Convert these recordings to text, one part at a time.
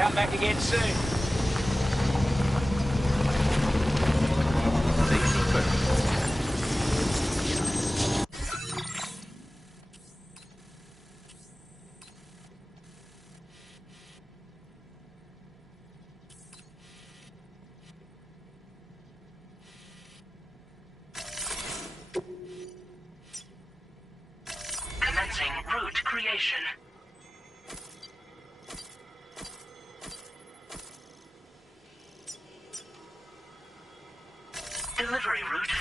Come back again soon. Safety first. Commencing route creation. Delivery route.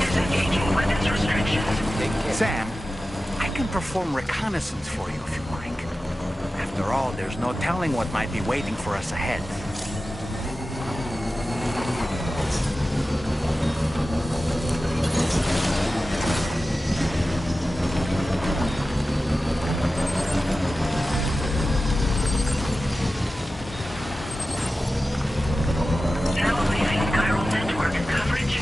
Disengaging weapons restrictions. Sam, I can perform reconnaissance for you if you like. After all, there's no telling what might be waiting for us ahead. Now leaving chiral network coverage.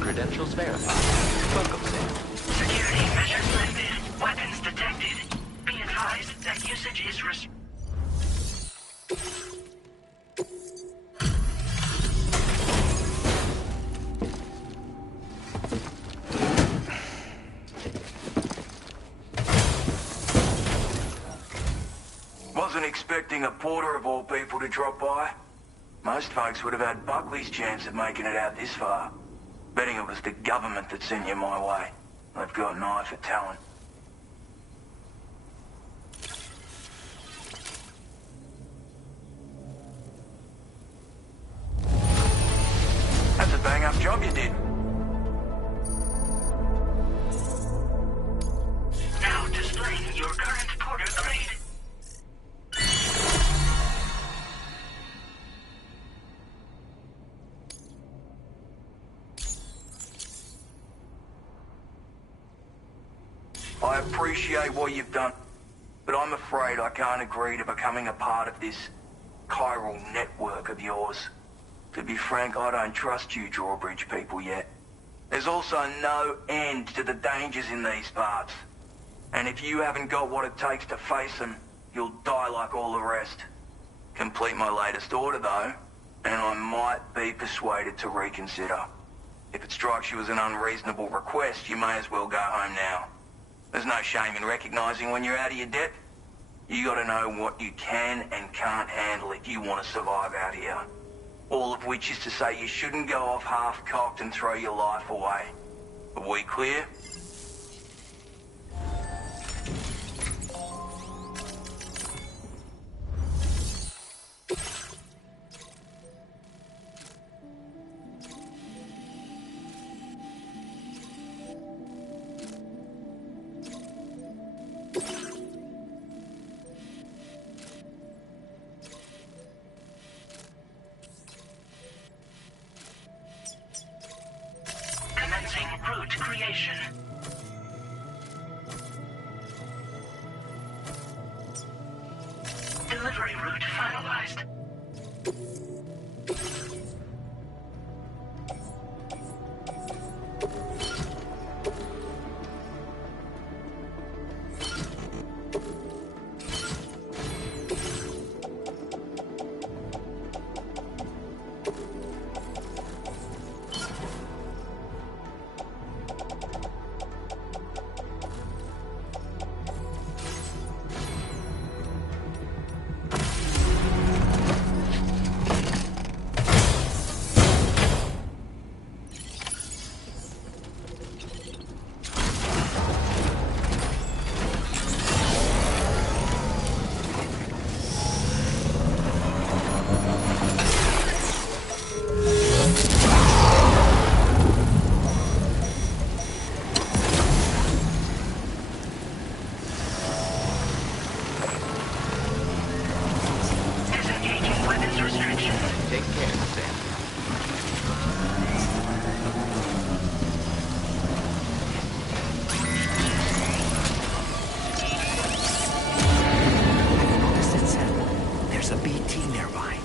Credentials verified. Welcome, Sam. Security measures lifted. Weapons detected. Be advised that usage is Wasn't expecting a porter of all people to drop by. Most folks would have had Buckley's chance of making it out this far. Betting it was the government that sent you my way. They've got an eye for talent. That's a bang-up job you did. now displaying your current porter grade. I appreciate what you've done, but I'm afraid I can't agree to becoming a part of this chiral network of yours. To be frank, I don't trust you drawbridge people yet. There's also no end to the dangers in these parts. And if you haven't got what it takes to face them, you'll die like all the rest. Complete my latest order, though, and I might be persuaded to reconsider. If it strikes you as an unreasonable request, you may as well go home now. There's no shame in recognizing when you're out of your depth. You gotta know what you can and can't handle if you want to survive out here. All of which is to say you shouldn't go off half-cocked and throw your life away. Are we clear? Commencing route creation. Delivery route finalized. Disengaging weapons restrictions. Take care, Sam. Notice it said there's a BT nearby.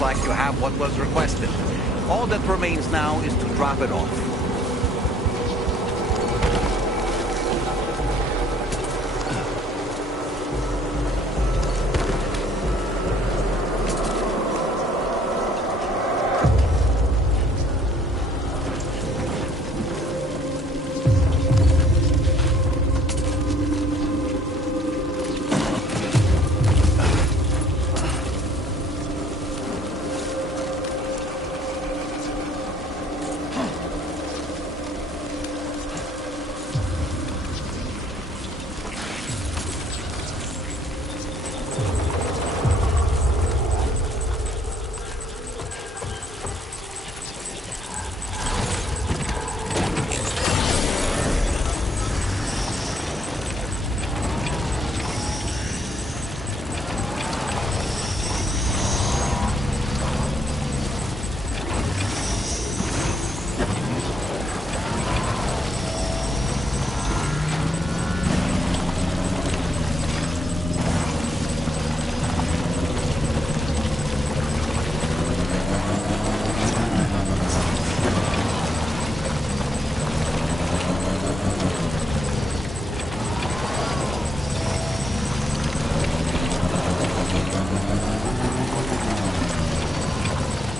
Like you have what was requested. All that remains now is to drop it off.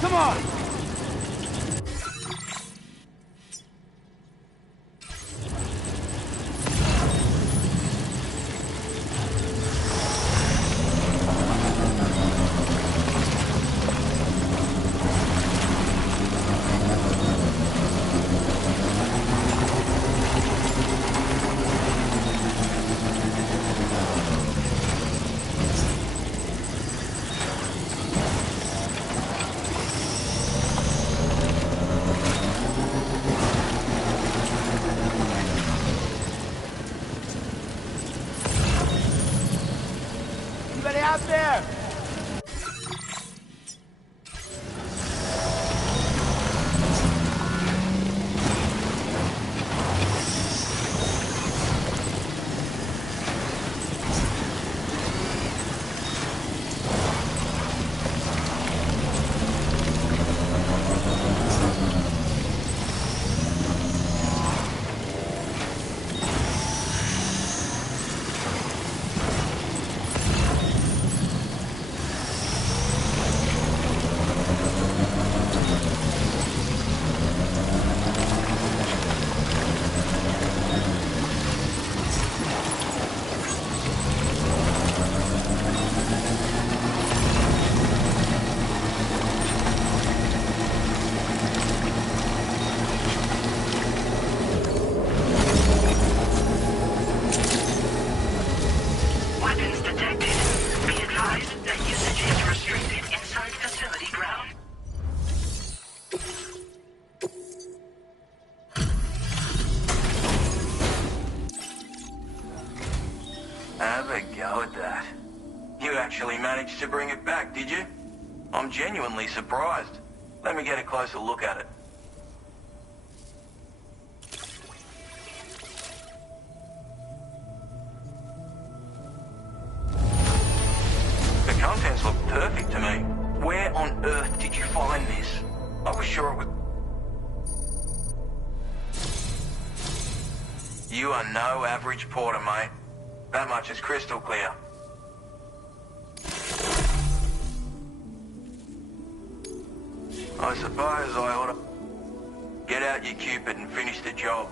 Come on! Anybody out there? Weapons detected. Be advised that usage is restricted inside facility ground. Have a go at that. You actually managed to bring it back, did you? I'm genuinely surprised. Let me get a closer look at it. The contents look perfect to me. Where on earth did you find this? I was sure it was... You are no average porter, mate. That much is crystal clear. I suppose I ought to get out your Cupid and finish the job.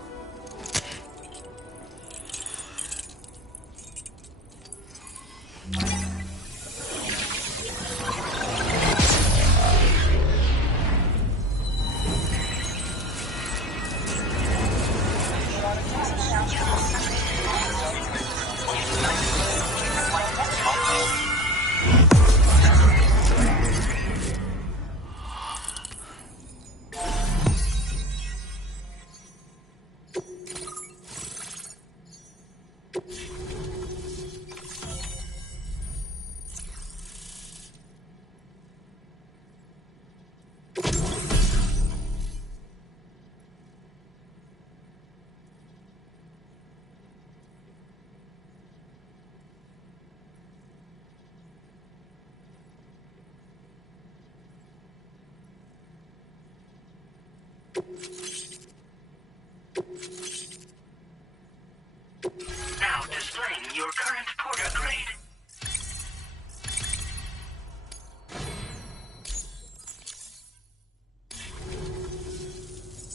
Now displaying your current porter grade.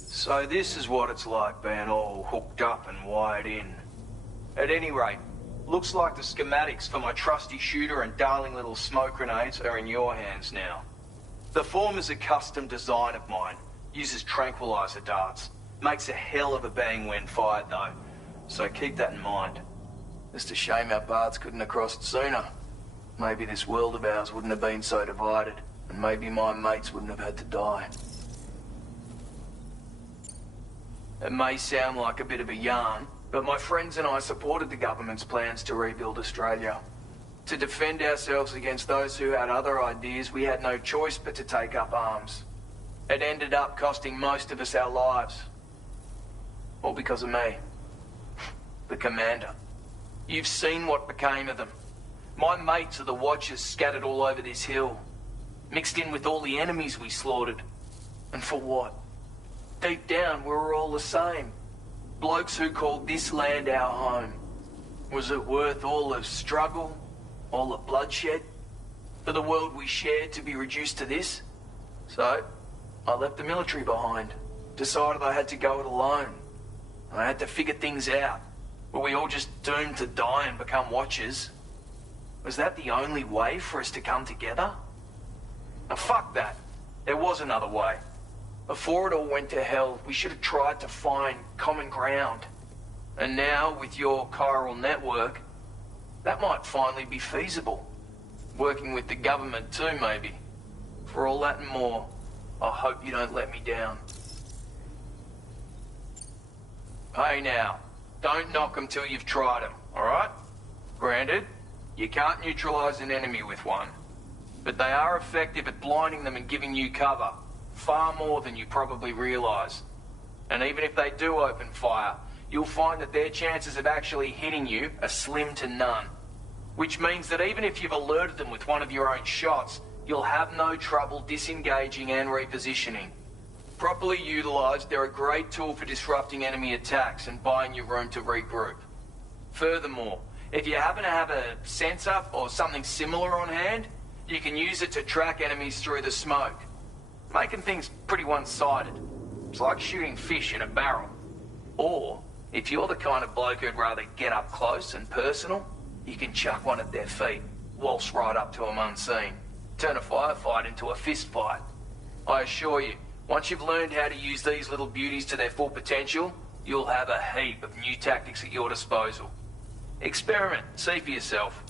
So this is what it's like being all hooked up and wired in. At any rate, looks like the schematics for my trusty shooter and darling little smoke grenades are in your hands now. The form is a custom design of mine, uses tranquilizer darts. Makes a hell of a bang when fired though, so keep that in mind. Just a shame our paths couldn't have crossed sooner. Maybe this world of ours wouldn't have been so divided, and maybe my mates wouldn't have had to die. It may sound like a bit of a yarn, but my friends and I supported the government's plans to rebuild Australia. To defend ourselves against those who had other ideas, we had no choice but to take up arms. It ended up costing most of us our lives. All because of me. The commander. You've seen what became of them. My mates are the Watchers scattered all over this hill. Mixed in with all the enemies we slaughtered. And for what? Deep down, we were all the same. Blokes who called this land our home. Was it worth all the struggle? All the bloodshed? For the world we shared to be reduced to this? So, I left the military behind. Decided I had to go it alone. I had to figure things out. Were we all just doomed to die and become Watchers? Was that the only way for us to come together? Now fuck that. There was another way. Before it all went to hell, we should have tried to find common ground. And now, with your chiral network, that might finally be feasible. Working with the government too, maybe. For all that and more, I hope you don't let me down. Hey now, don't knock them till you've tried them, alright? Granted, you can't neutralize an enemy with one. But they are effective at blinding them and giving you cover. Far more than you probably realize. And even if they do open fire, you'll find that their chances of actually hitting you are slim to none. Which means that even if you've alerted them with one of your own shots, you'll have no trouble disengaging and repositioning. Properly utilized, they're a great tool for disrupting enemy attacks and buying you room to regroup. Furthermore, if you happen to have a sensor or something similar on hand, you can use it to track enemies through the smoke, making things pretty one-sided. It's like shooting fish in a barrel. Or, if you're the kind of bloke who'd rather get up close and personal, you can chuck one at their feet, waltz right up to them unseen, turn a firefight into a fist fight. I assure you, once you've learned how to use these little beauties to their full potential, you'll have a heap of new tactics at your disposal. Experiment, see for yourself.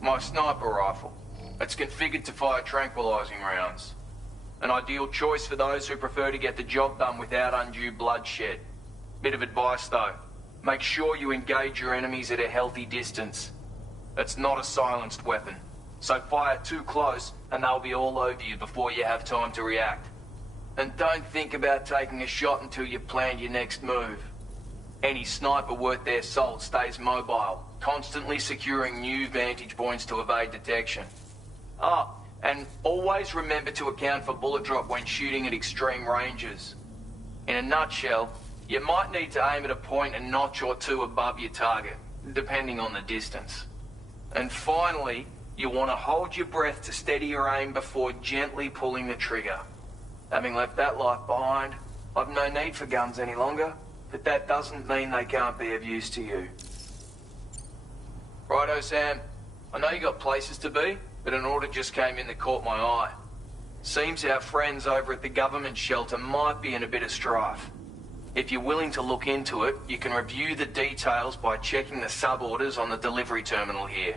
My sniper rifle. It's configured to fire tranquilizing rounds. An ideal choice for those who prefer to get the job done without undue bloodshed. Bit of advice though, make sure you engage your enemies at a healthy distance. It's not a silenced weapon, so fire too close and they'll be all over you before you have time to react. And don't think about taking a shot until you've planned your next move. Any sniper worth their salt stays mobile, constantly securing new vantage points to evade detection. Ah, and always remember to account for bullet drop when shooting at extreme ranges. In a nutshell, you might need to aim at a point a notch or two above your target, depending on the distance. And finally, you want to hold your breath to steady your aim before gently pulling the trigger. Having left that life behind, I've no need for guns any longer, but that doesn't mean they can't be of use to you. Righto, Sam. I know you got places to be, but an order just came in that caught my eye. Seems our friends over at the government shelter might be in a bit of strife. If you're willing to look into it, you can review the details by checking the sub-orders on the delivery terminal here.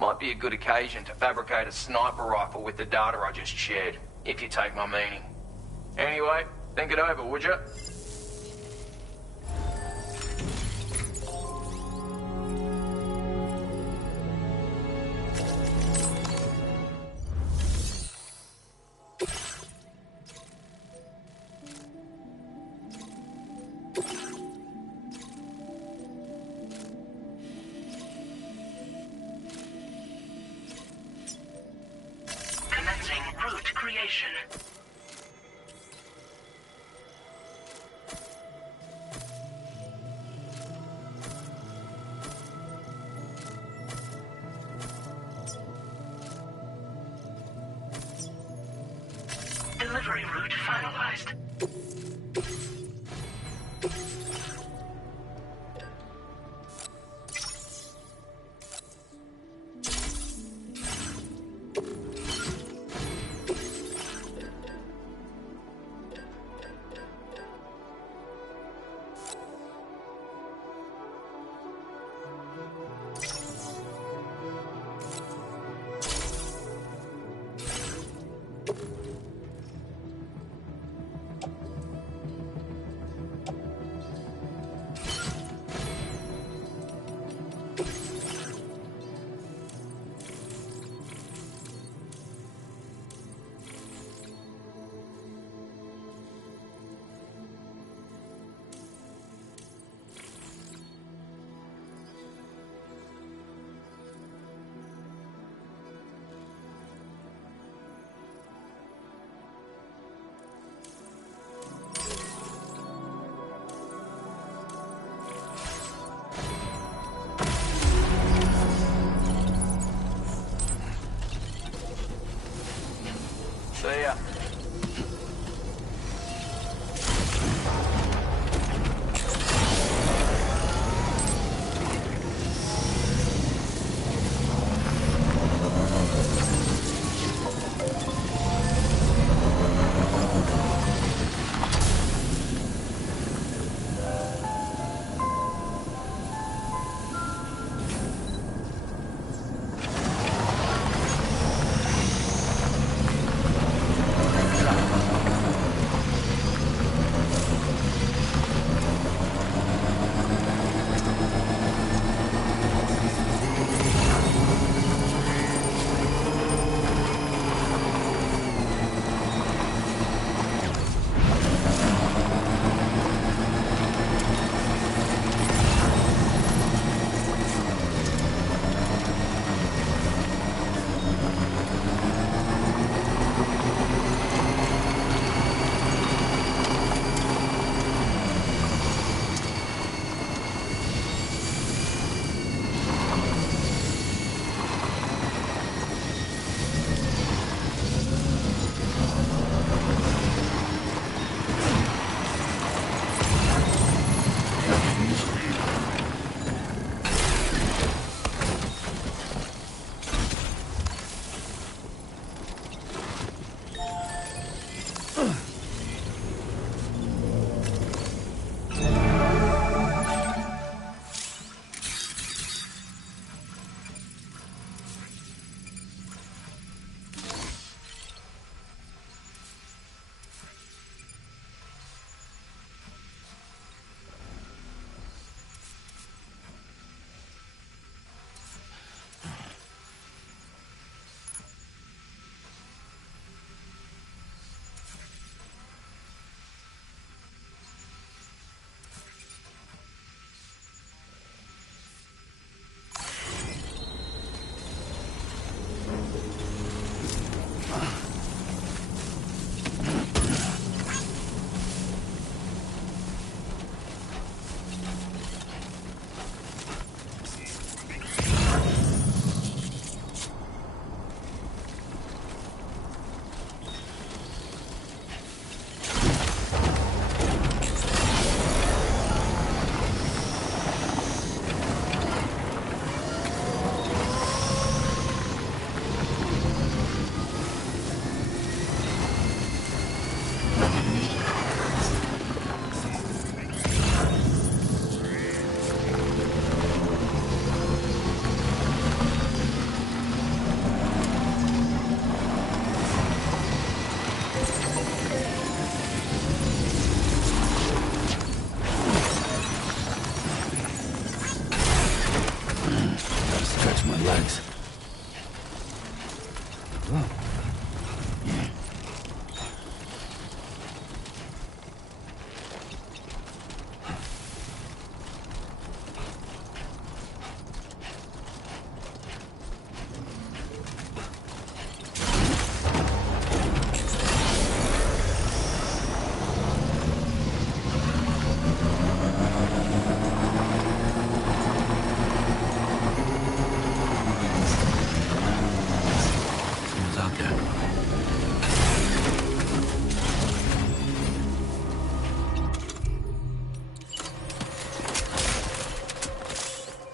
Might be a good occasion to fabricate a sniper rifle with the data I just shared, if you take my meaning. Anyway, think it over, would you? Commencing route creation. Delivery route finalized.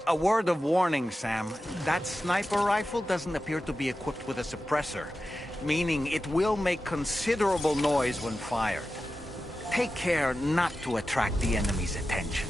A word of warning, Sam. That sniper rifle doesn't appear to be equipped with a suppressor, meaning it will make considerable noise when fired. Take care not to attract the enemy's attention.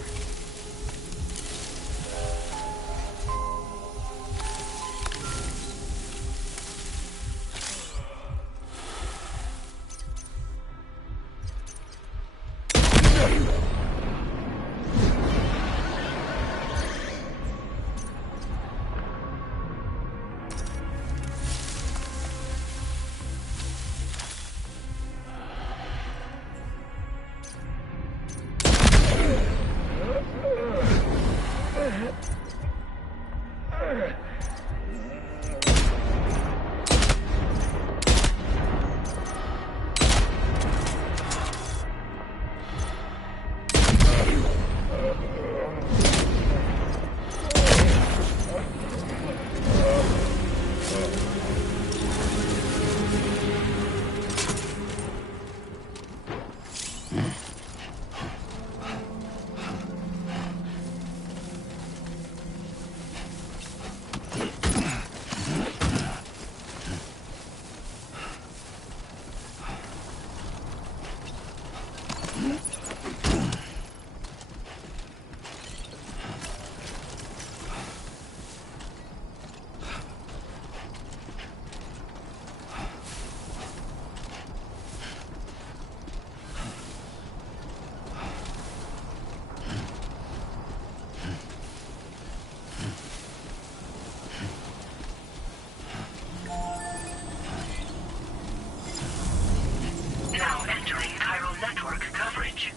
Now entering chiral network coverage.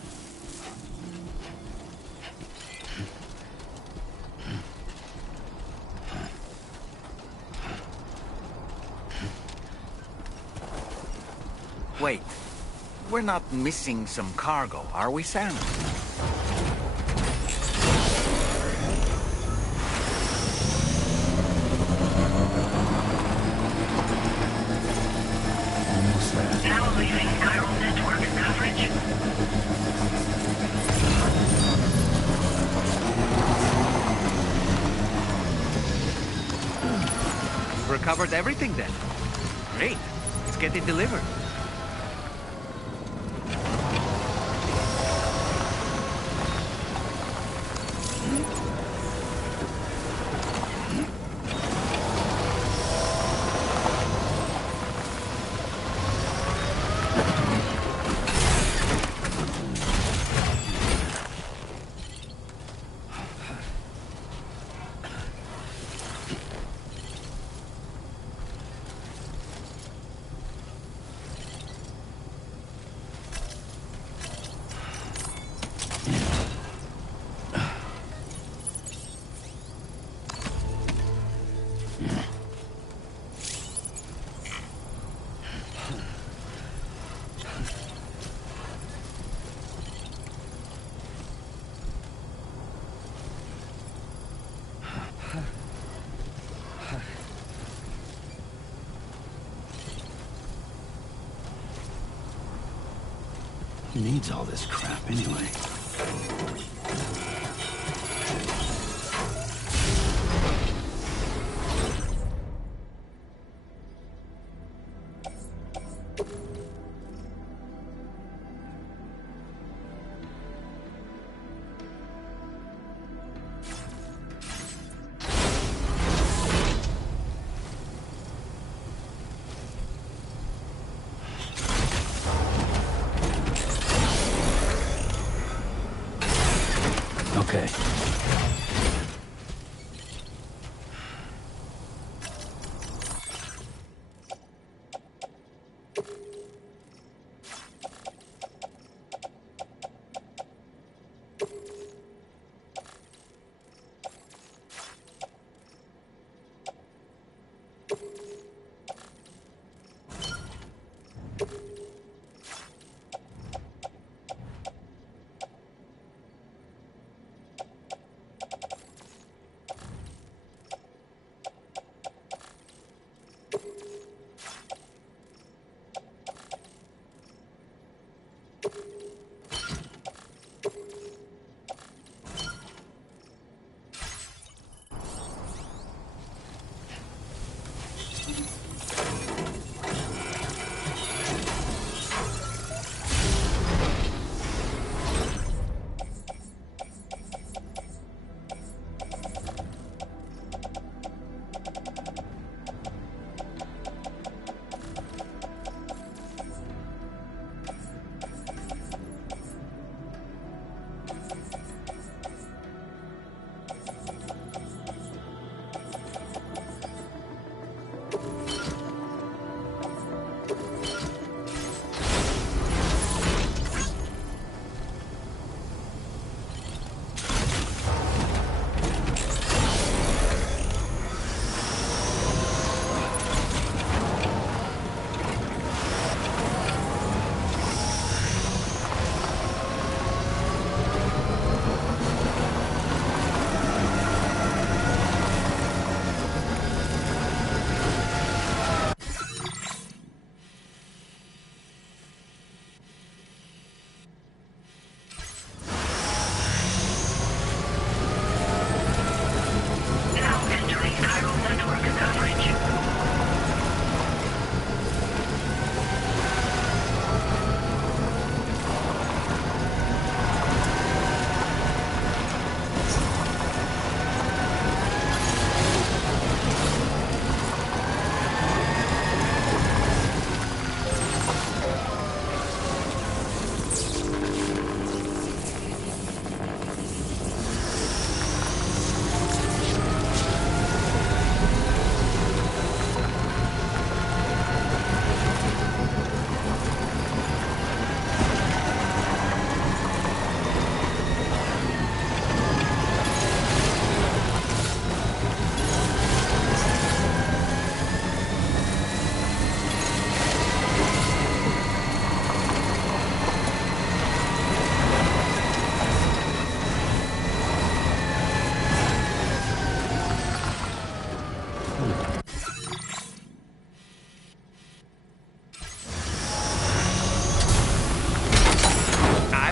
Wait. We're not missing some cargo, are we, Sam? Now leaving chiral network coverage. We've recovered everything then. Great. Let's get it delivered. Who needs all this crap anyway? Okay.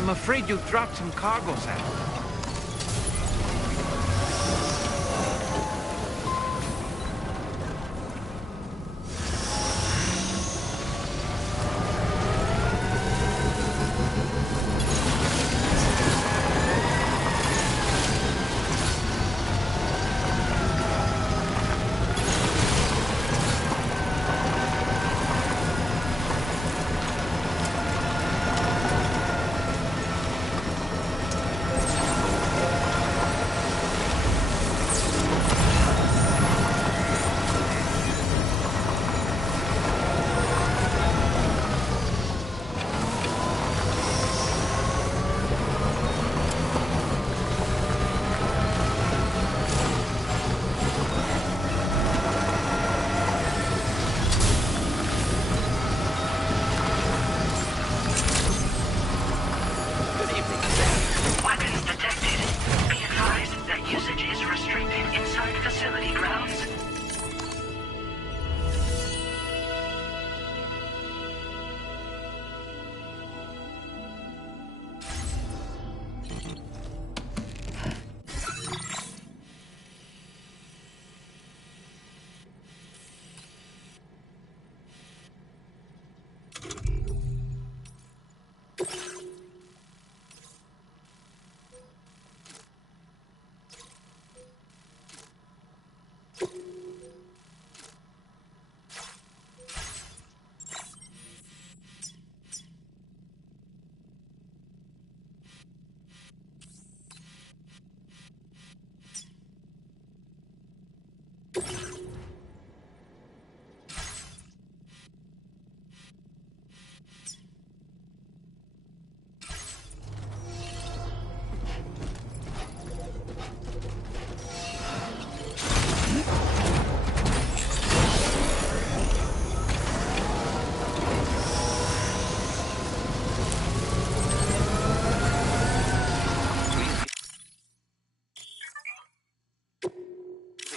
I'm afraid you dropped some cargo, Sam.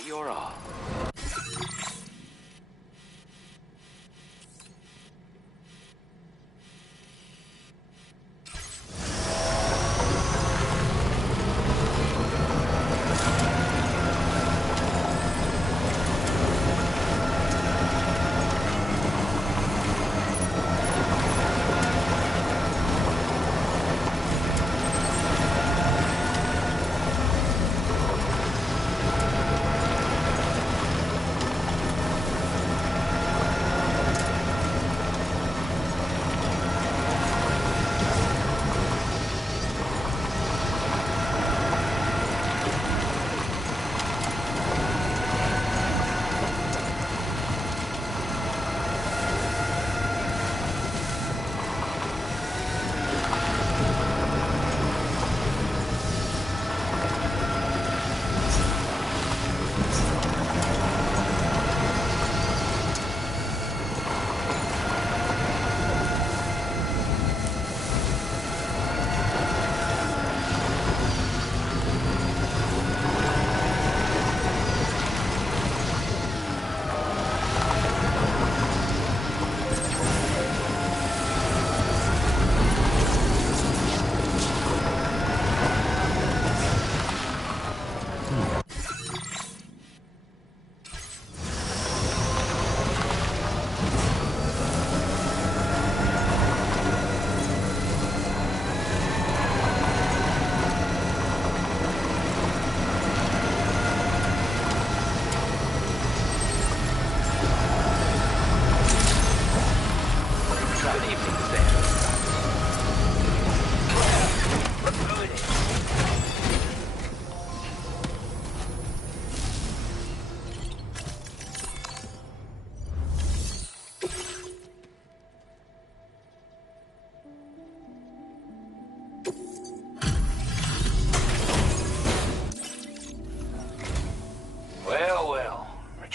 You're all.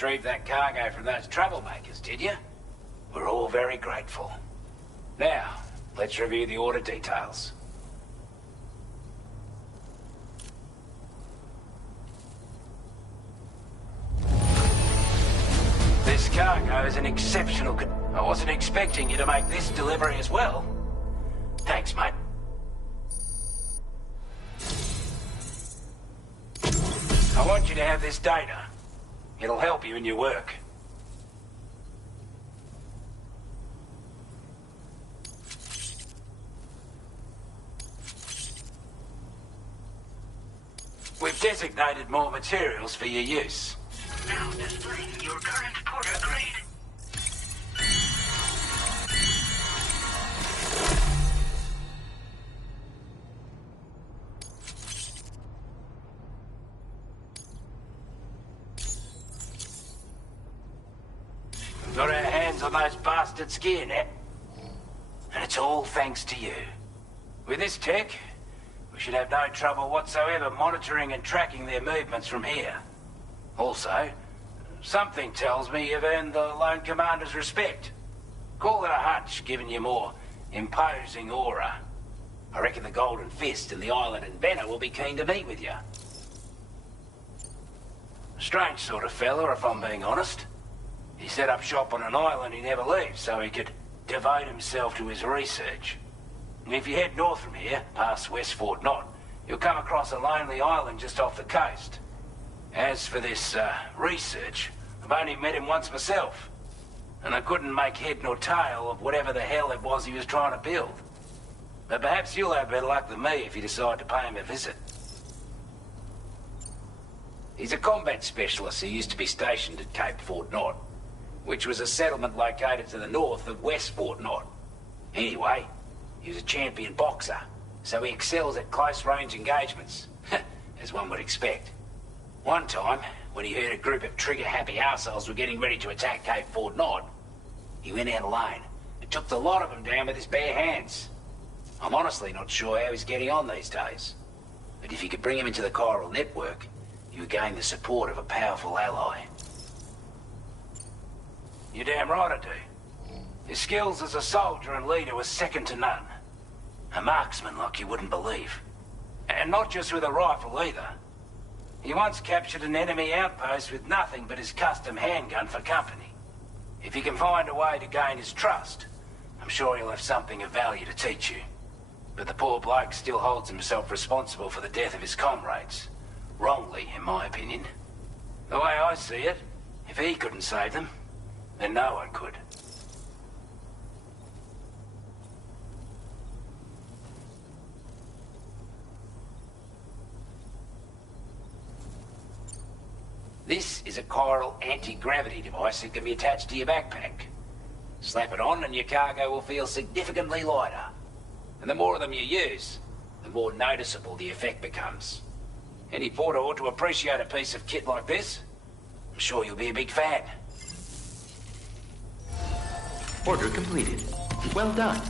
Retrieved that cargo from those troublemakers, did you? We're all very grateful. Now, let's review the order details. This cargo is an exceptional I wasn't expecting you to make this delivery as well. Thanks, mate. want you to have this data. It'll help you in your work. We've designated more materials for your use. Now displaying your current porter grade. Got our hands on those bastards' gear net. And it's all thanks to you. With this tech, we should have no trouble whatsoever monitoring and tracking their movements from here. Also, something tells me you've earned the Lone Commander's respect. Call it a hunch, given your more imposing aura. I reckon the Golden Fist and the Island Inventor will be keen to meet with you. Strange sort of fella, if I'm being honest. He set up shop on an island he never leaves so he could devote himself to his research. And if you head north from here, past West Fort Knot, you'll come across a lonely island just off the coast. As for this, research, I've only met him once myself. And I couldn't make head nor tail of whatever the hell it was he was trying to build. But perhaps you'll have better luck than me if you decide to pay him a visit. He's a combat specialist who used to be stationed at Cape Fort Knot, which was a settlement located to the north of West Fort Knot. Anyway, he was a champion boxer, so he excels at close-range engagements, as one would expect. One time, when he heard a group of trigger-happy arseholes were getting ready to attack Cape Fort Knot, he went out alone and took the lot of them down with his bare hands. I'm honestly not sure how he's getting on these days, but if you could bring him into the chiral network, you would gain the support of a powerful ally. You're damn right I do. His skills as a soldier and leader were second to none. A marksman like you wouldn't believe. And not just with a rifle either. He once captured an enemy outpost with nothing but his custom handgun for company. If you can find a way to gain his trust, I'm sure he'll have something of value to teach you. But the poor bloke still holds himself responsible for the death of his comrades. Wrongly, in my opinion. The way I see it, if he couldn't save them, then no one could. This is a chiral anti-gravity device that can be attached to your backpack. Slap it on and your cargo will feel significantly lighter. And the more of them you use, the more noticeable the effect becomes. Any porter ought to appreciate a piece of kit like this. I'm sure you'll be a big fan. Order completed. Well done.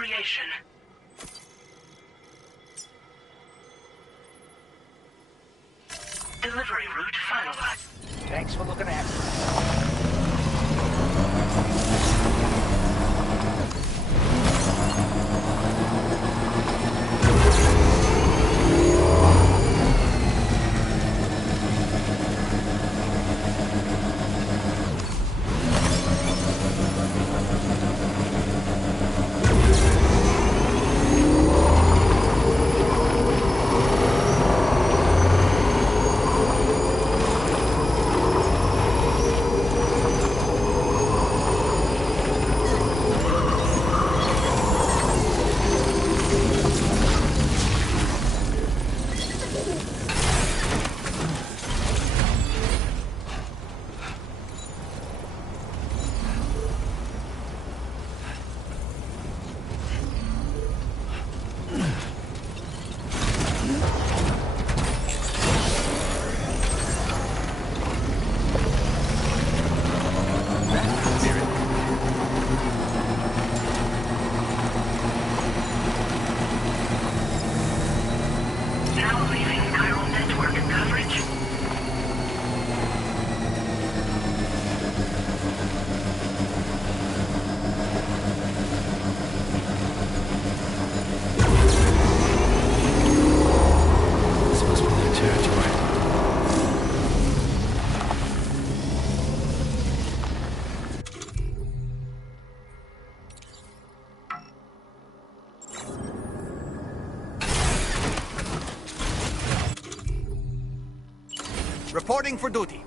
creation. Delivery route finalized. Thanks for looking after us. Reporting for duty.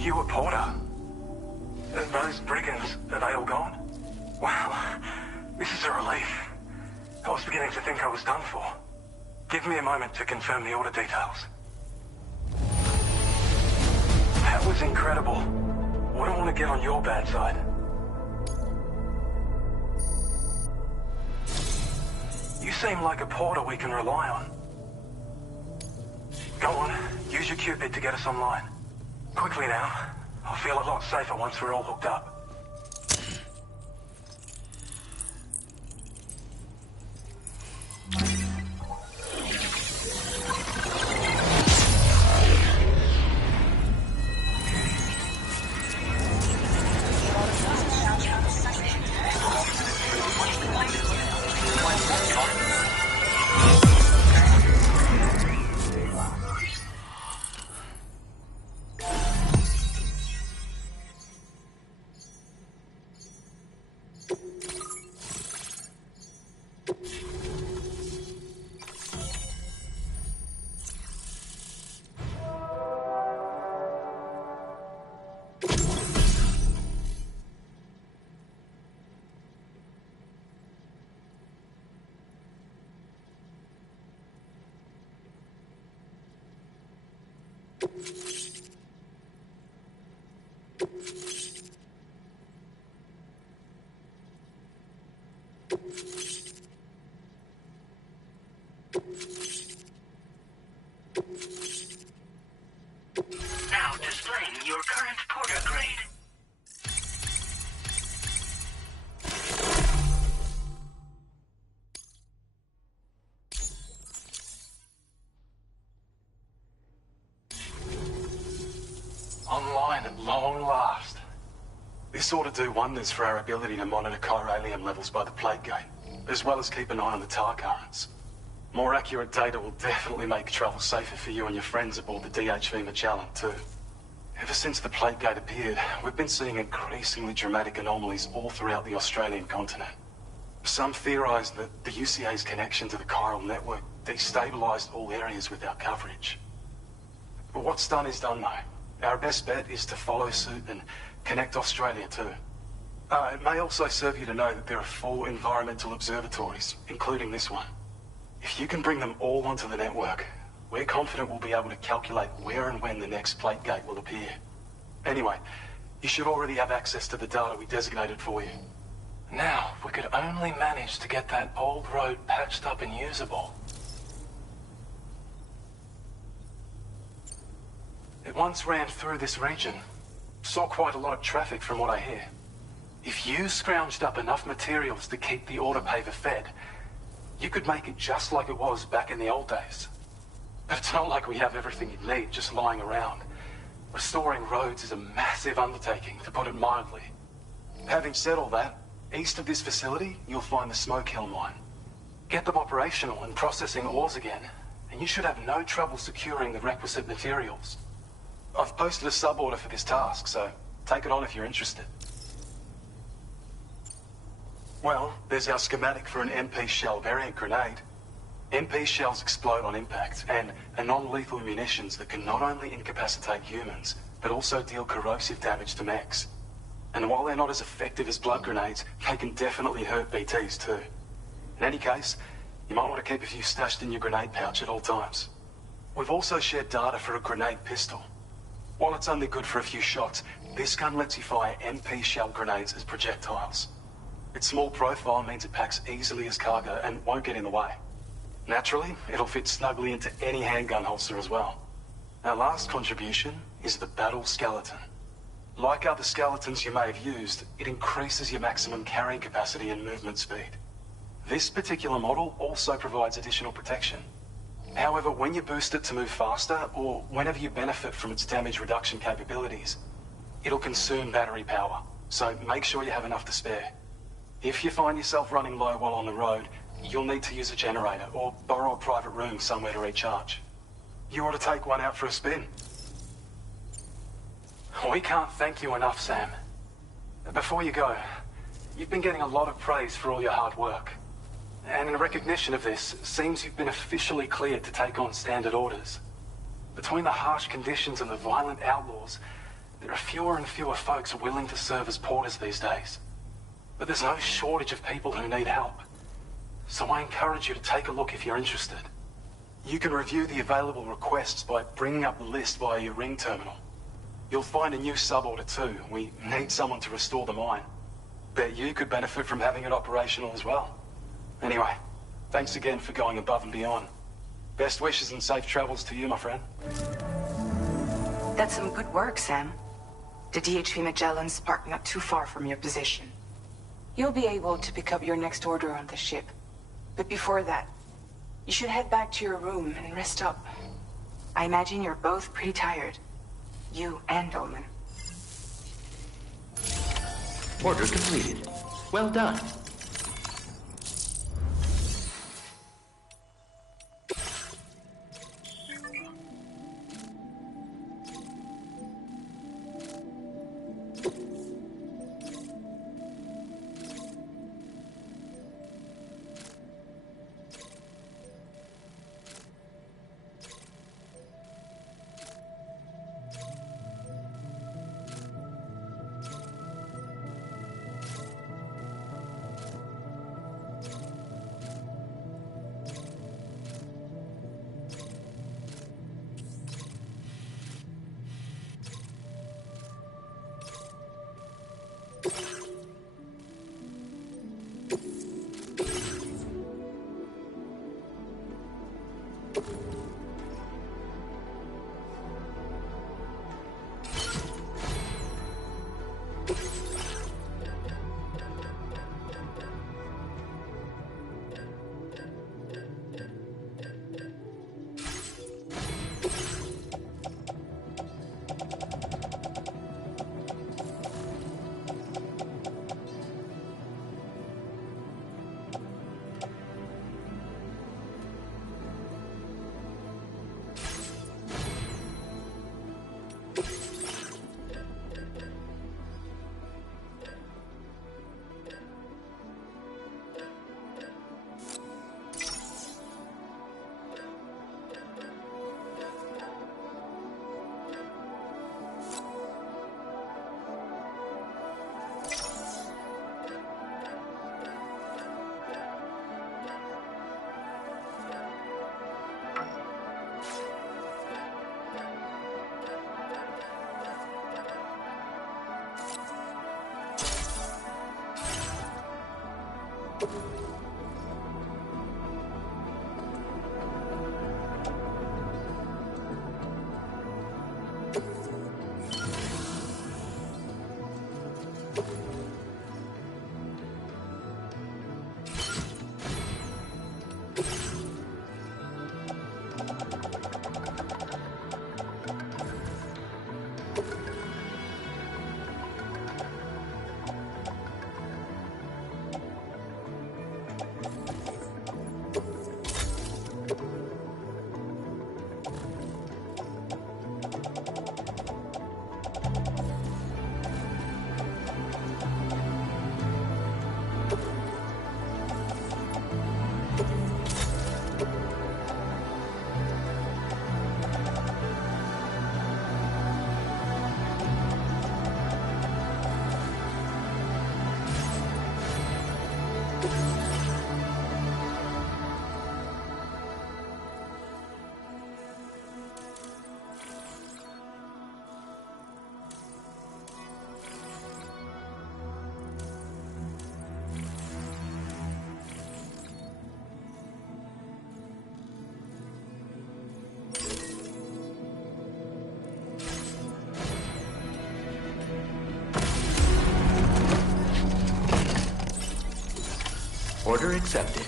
You a Porter? Those brigands, are they all gone? Wow, this is a relief. I was beginning to think I was done for. Give me a moment to confirm the order details. That was incredible. Wouldn't want to get on your bad side. You seem like a Porter we can rely on. Go on, use your Cupid to get us online. Quickly now. I'll feel a lot safer once we're all hooked up. Now displaying your current porter grade. Online at long last. This ought to do wonders for our ability to monitor chiralium levels by the plague gate, as well as keep an eye on the tar currents. More accurate data will definitely make travel safer for you and your friends aboard the DHV Magellan, too. Ever since the plague gate appeared, we've been seeing increasingly dramatic anomalies all throughout the Australian continent. Some theorize that the UCA's connection to the chiral network destabilized all areas with our coverage. But what's done is done, though. Our best bet is to follow suit and connect Australia, too. It may also serve you to know that there are 4 environmental observatories, including this one. If you can bring them all onto the network, we're confident we'll be able to calculate where and when the next plague gate will appear. Anyway, you should already have access to the data we designated for you. Now, if we could only manage to get that old road patched up and usable. It once ran through this region. Saw quite a lot of traffic from what I hear. If you scrounged up enough materials to keep the autopaver fed, you could make it just like it was back in the old days. But it's not like we have everything you need just lying around. Restoring roads is a massive undertaking, to put it mildly. Having said all that, east of this facility, you'll find the Smoke Hill mine. Get them operational and processing ores again, and you should have no trouble securing the requisite materials. I've posted a sub-order for this task, so take it on if you're interested. Well, there's our schematic for an MP shell variant grenade. MP shells explode on impact, and are non-lethal munitions that can not only incapacitate humans, but also deal corrosive damage to mechs. And while they're not as effective as blood grenades, they can definitely hurt BTs too. In any case, you might want to keep a few stashed in your grenade pouch at all times. We've also shared data for a grenade pistol. While it's only good for a few shots, this gun lets you fire MP shell grenades as projectiles. Its small profile means it packs easily as cargo and won't get in the way. Naturally, it'll fit snugly into any handgun holster as well. Our last contribution is the Battle Skeleton. Like other skeletons you may have used, it increases your maximum carrying capacity and movement speed. This particular model also provides additional protection. However, when you boost it to move faster, or whenever you benefit from its damage reduction capabilities, it'll consume battery power, so make sure you have enough to spare. If you find yourself running low while on the road, you'll need to use a generator or borrow a private room somewhere to recharge. You ought to take one out for a spin. We can't thank you enough, Sam. Before you go, you've been getting a lot of praise for all your hard work. And in recognition of this, it seems you've been officially cleared to take on standard orders. Between the harsh conditions and the violent outlaws, there are fewer and fewer folks willing to serve as porters these days. But there's no shortage of people who need help. So I encourage you to take a look if you're interested. You can review the available requests by bringing up the list via your ring terminal. You'll find a new sub-order too. We need someone to restore the mine. Bet you could benefit from having it operational as well. Anyway, thanks again for going above and beyond. Best wishes and safe travels to you, my friend. That's some good work, Sam. The DHV Magellan's parked not too far from your position. You'll be able to pick up your next order on the ship. But before that, you should head back to your room and rest up. I imagine you're both pretty tired. You and Dolman. Order completed. Well done. Order accepted.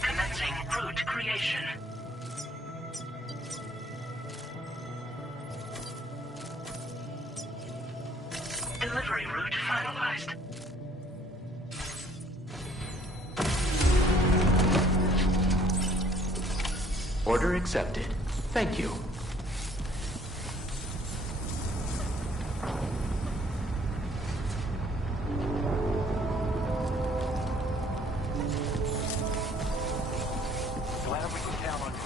Commencing route creation. Delivery route finalized. Order accepted. Thank you. Glad we can count on you.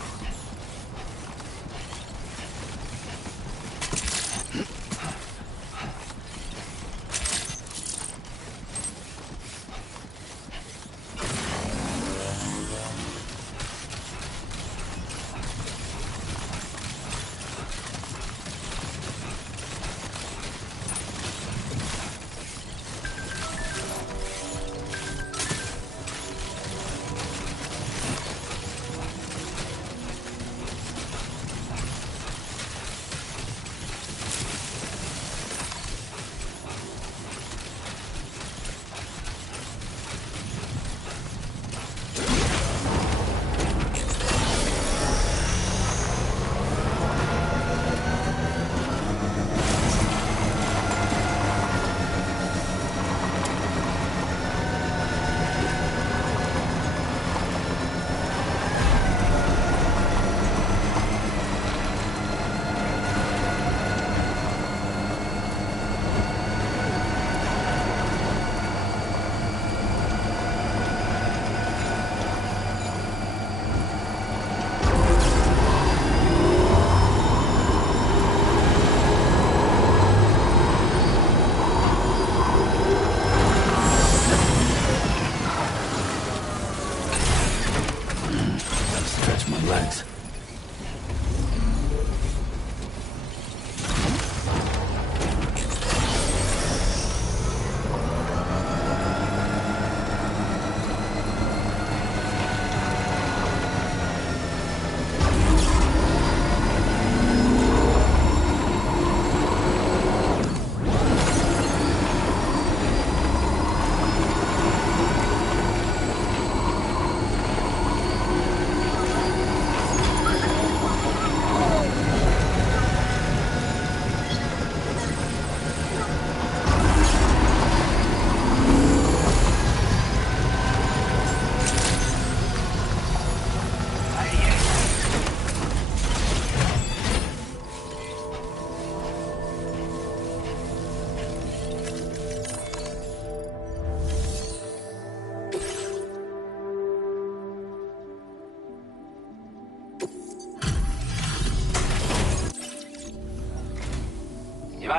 my legs.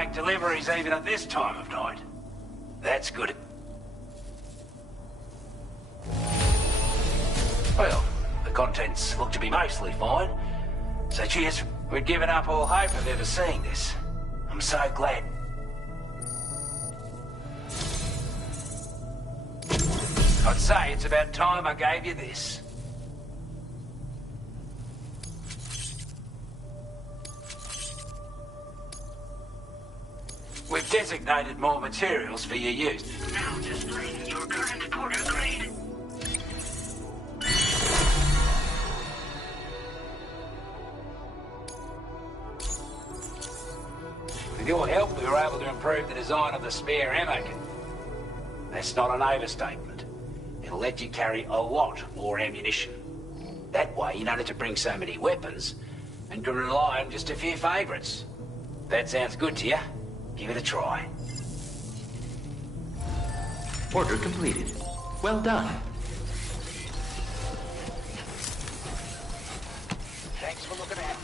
Make deliveries even at this time of night. That's good. Well, the contents look to be mostly fine. So cheers. We'd given up all hope of ever seeing this. I'm so glad. I'd say it's about time I gave you this. We've designated more materials for your use. Now displaying your current porter grade. With your help, we were able to improve the design of the spare ammo kit. That's not an overstatement. It'll let you carry a lot more ammunition. That way, you don't have to bring so many weapons and can rely on just a few favourites. That sounds good to you? Give it a try. Order completed. Well done. Thanks for looking out.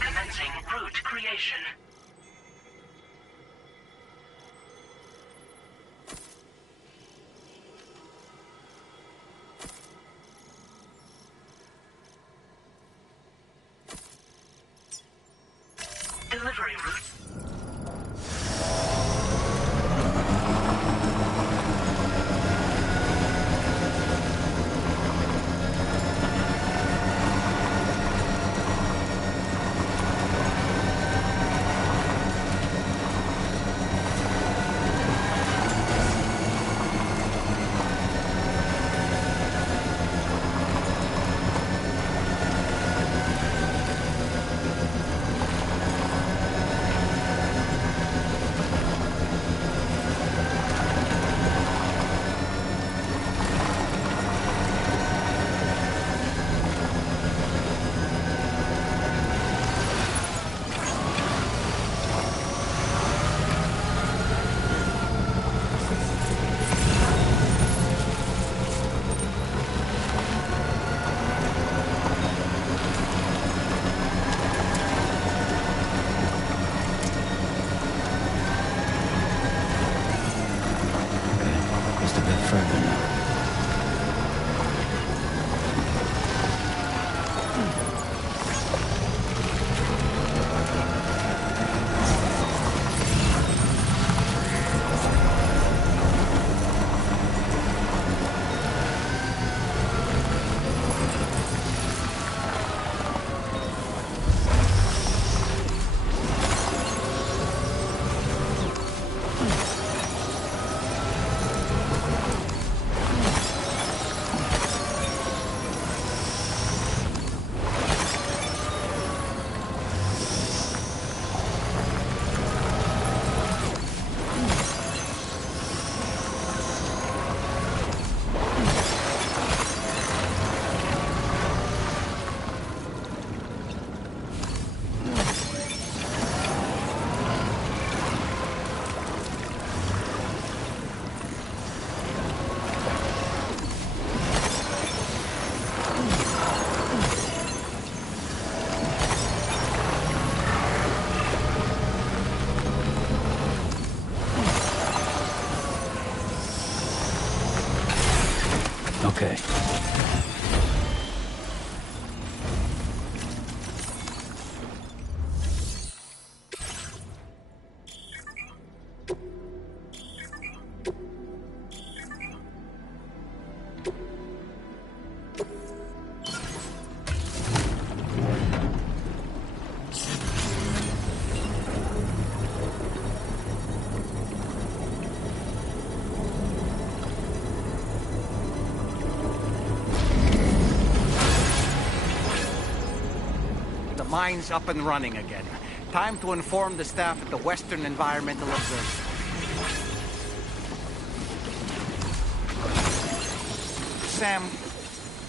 Commencing route creation. Delivery route. Okay. Mine's up and running again. Time to inform the staff at the Western Environmental Observatory. Sam,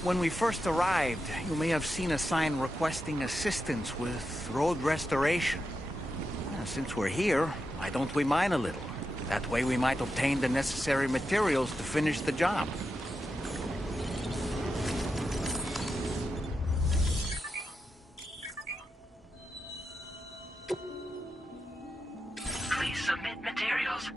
when we first arrived, you may have seen a sign requesting assistance with road restoration. Since we're here, why don't we mine a little? That way we might obtain the necessary materials to finish the job. Please submit materials.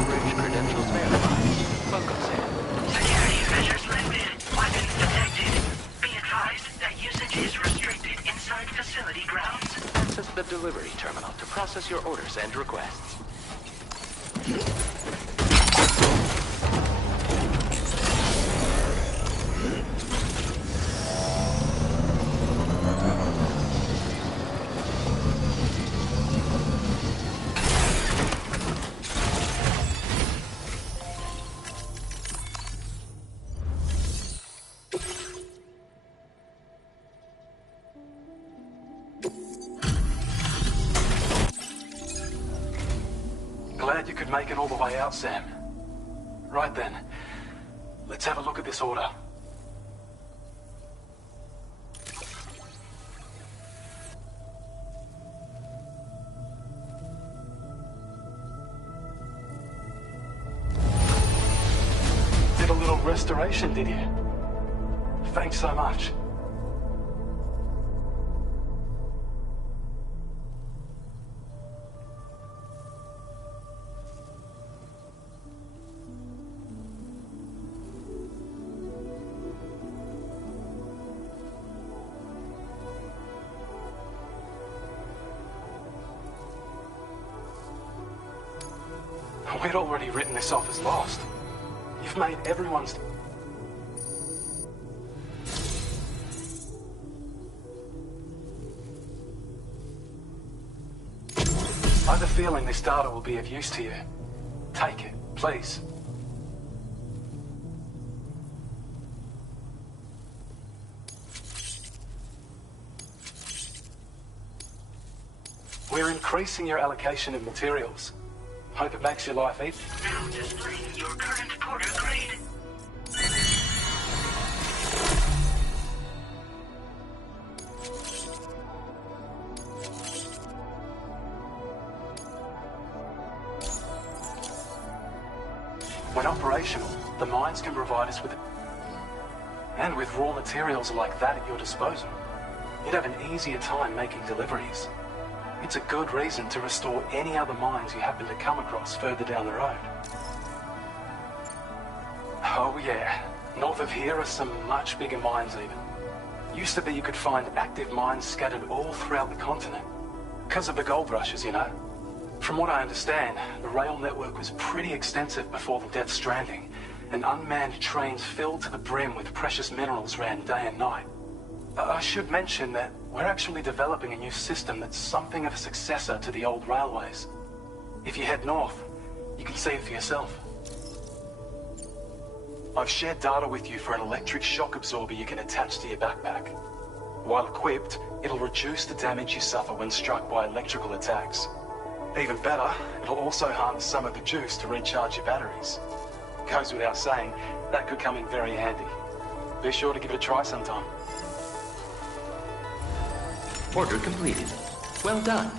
Drawbridge credentials verified. Welcome, Sam. Security measures lifted. Weapons detected. Be advised that usage is restricted inside facility grounds. Access the delivery terminal to process your orders and requests. Glad you could make it all the way out, Sam. Right then, let's have a look at this order. Did a little restoration, did you? Thanks so much. We'd already written this off as lost. You've made everyone's... I have a feeling this data will be of use to you. Take it, please. We're increasing your allocation of materials. Hope it makes your life easy. Now displaying your current porter grade. When operational, the mines can provide us with... And with raw materials like that at your disposal, you'd have an easier time making deliveries. It's a good reason to restore any other mines you happen to come across further down the road. Oh yeah, north of here are some much bigger mines even. Used to be you could find active mines scattered all throughout the continent. Because of the gold rushes, you know. From what I understand, the rail network was pretty extensive before the Death Stranding, and unmanned trains filled to the brim with precious minerals ran day and night. I should mention that we're actually developing a new system that's something of a successor to the old railways. If you head north, you can see it for yourself. I've shared data with you for an electric shock absorber you can attach to your backpack. While equipped, it'll reduce the damage you suffer when struck by electrical attacks. Even better, it'll also harness some of the juice to recharge your batteries. Goes without saying, that could come in very handy. Be sure to give it a try sometime. Order completed. Well done.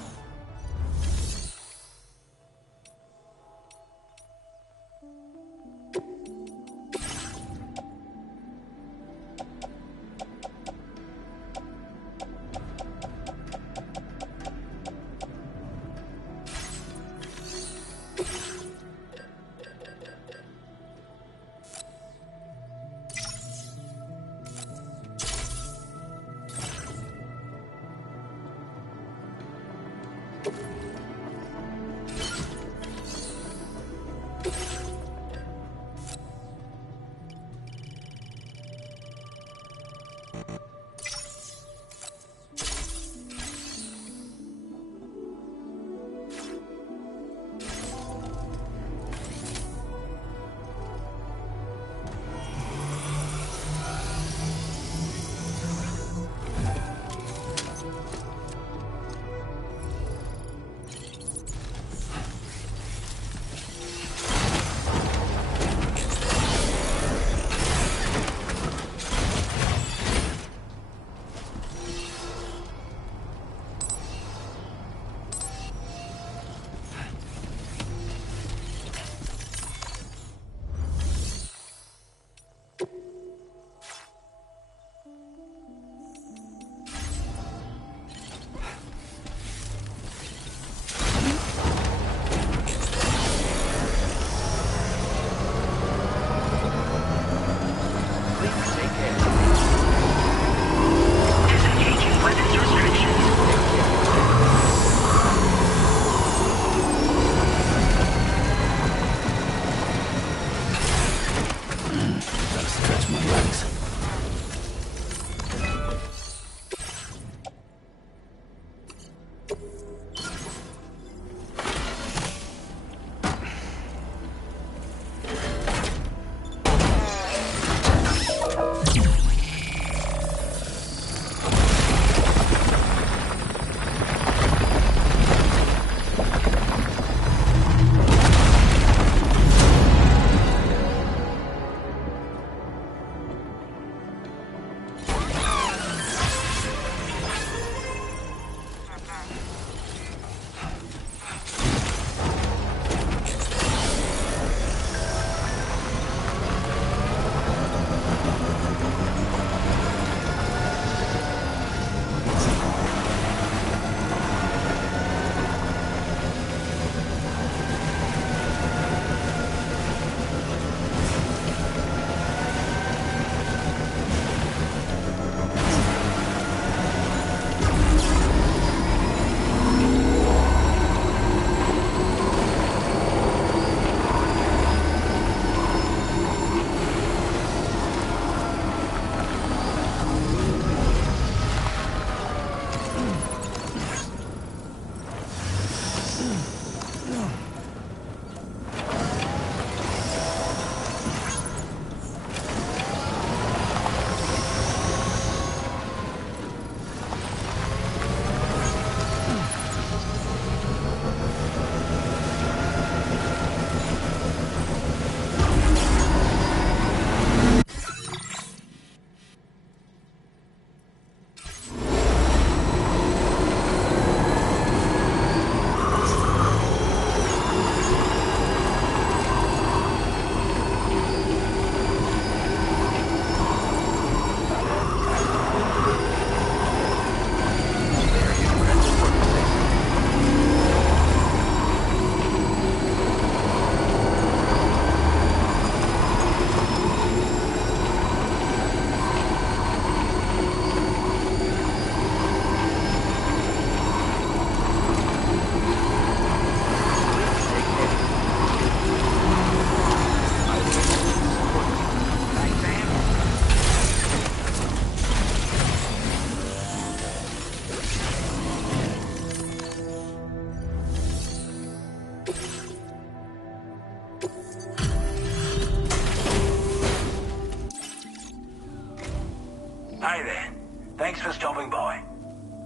Hey there. Thanks for stopping by.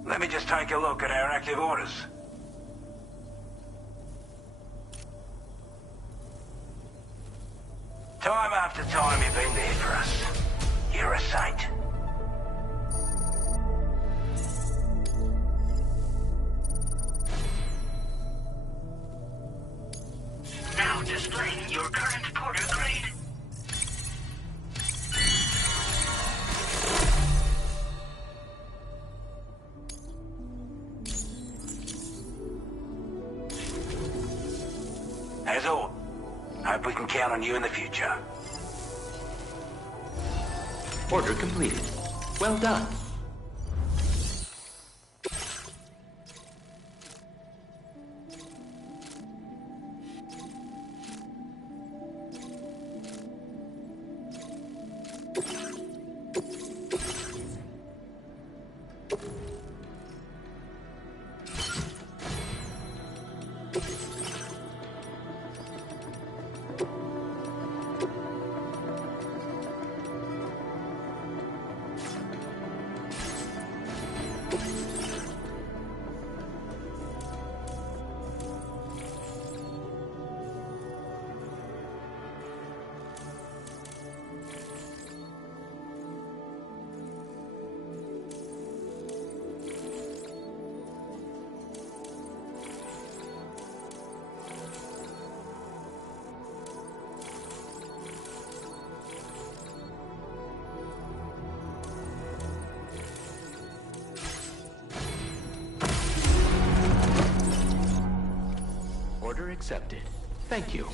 Let me just take a look at our active orders. Time after time you've been there for us. You're a saint. Now displaying your current porter grade. As all, hope we can count on you in the future. Order completed. Well done. Order accepted. Thank you.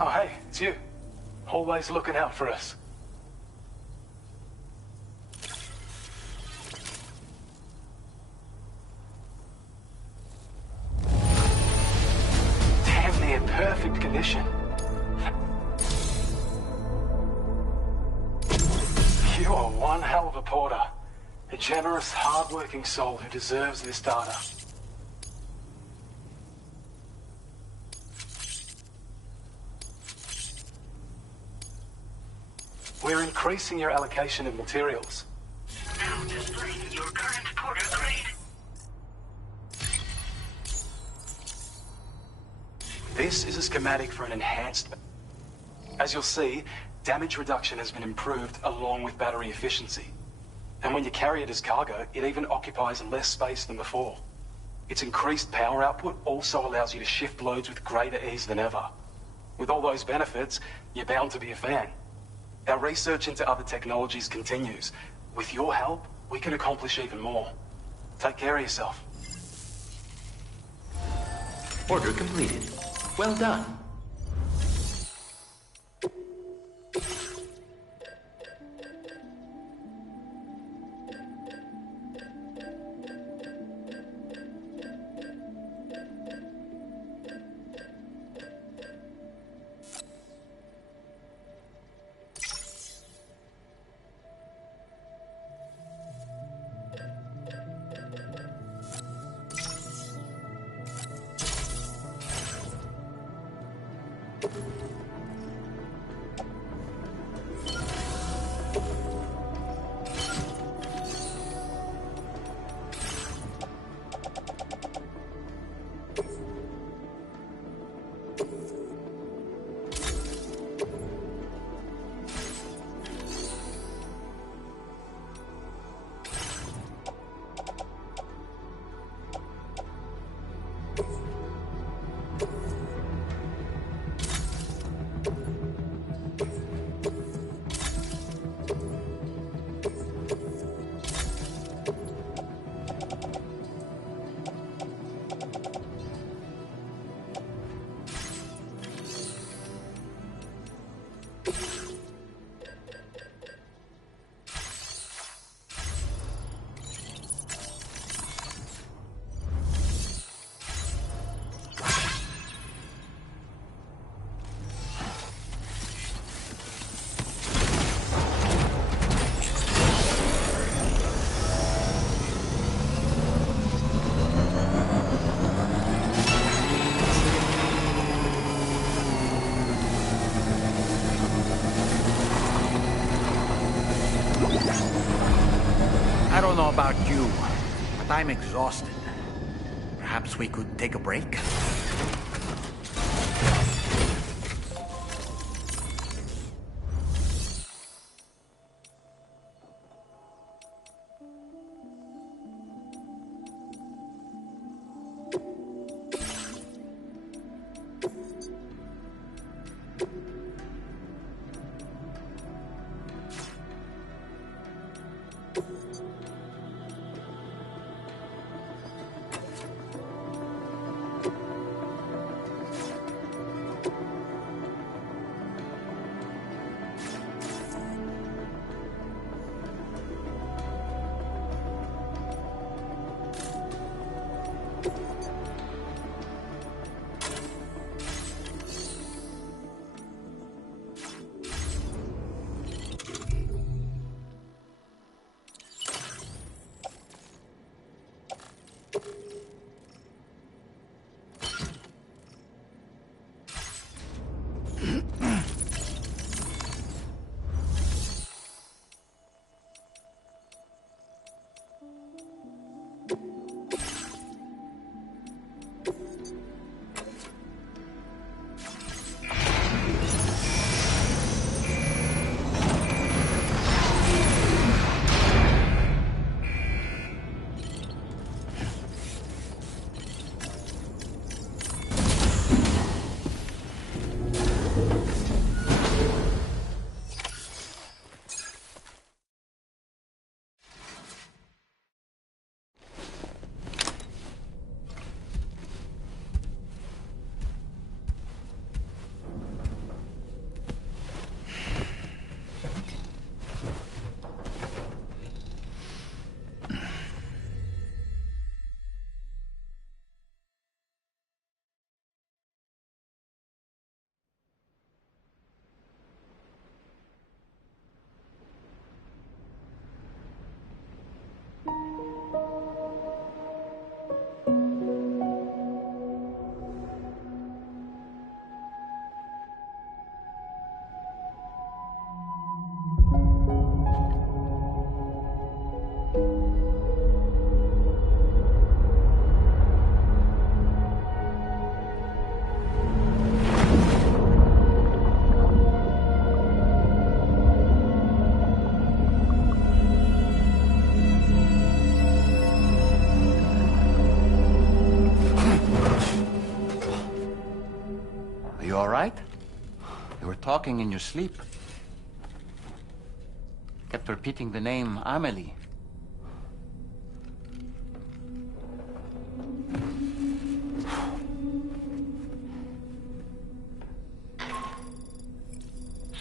Oh, hey, it's you. Always looking out for us. Damn near perfect condition. You are one hell of a porter. A generous, hard-working soul who deserves this data. We're increasing your allocation of materials. Now displaying your current porter grade. This is a schematic for an enhanced... As you'll see, damage reduction has been improved along with battery efficiency. And when you carry it as cargo, it even occupies less space than before. Its increased power output also allows you to shift loads with greater ease than ever. With all those benefits, you're bound to be a fan. Our research into other technologies continues. With your help, we can accomplish even more. Take care of yourself. Order completed. Well done. I don't know about you, but I'm exhausted. Perhaps we could take a break? talking in your sleep. Kept repeating the name Amelie.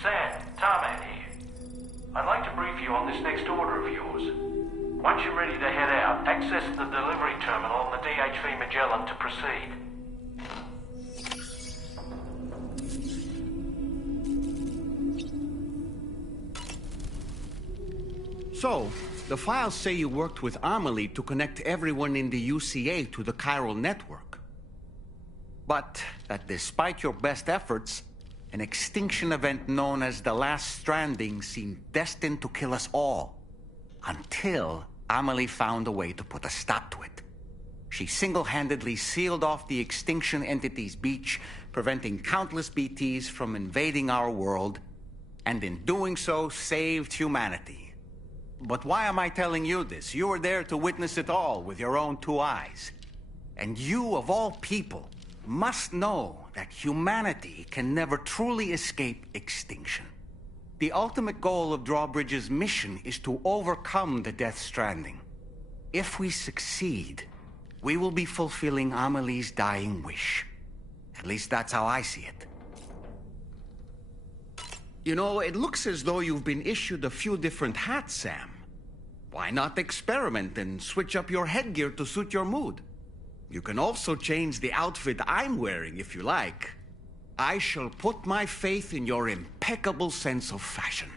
Sam, Tarman here. I'd like to brief you on this next order of yours. Once you're ready to head out, access the delivery terminal on the DHV Magellan to proceed. So, the files say you worked with Amelie to connect everyone in the UCA to the chiral network. But that despite your best efforts, an extinction event known as the Last Stranding seemed destined to kill us all. Until Amelie found a way to put a stop to it. She single-handedly sealed off the extinction entity's beach, preventing countless BTs from invading our world, and in doing so, saved humanity. But why am I telling you this? You were there to witness it all with your own 2 eyes. And you, of all people, must know that humanity can never truly escape extinction. The ultimate goal of Drawbridge's mission is to overcome the Death Stranding. If we succeed, we will be fulfilling Amelie's dying wish. At least that's how I see it. You know, it looks as though you've been issued a few different hats, Sam. Why not experiment and switch up your headgear to suit your mood? You can also change the outfit I'm wearing if you like. I shall put my faith in your impeccable sense of fashion.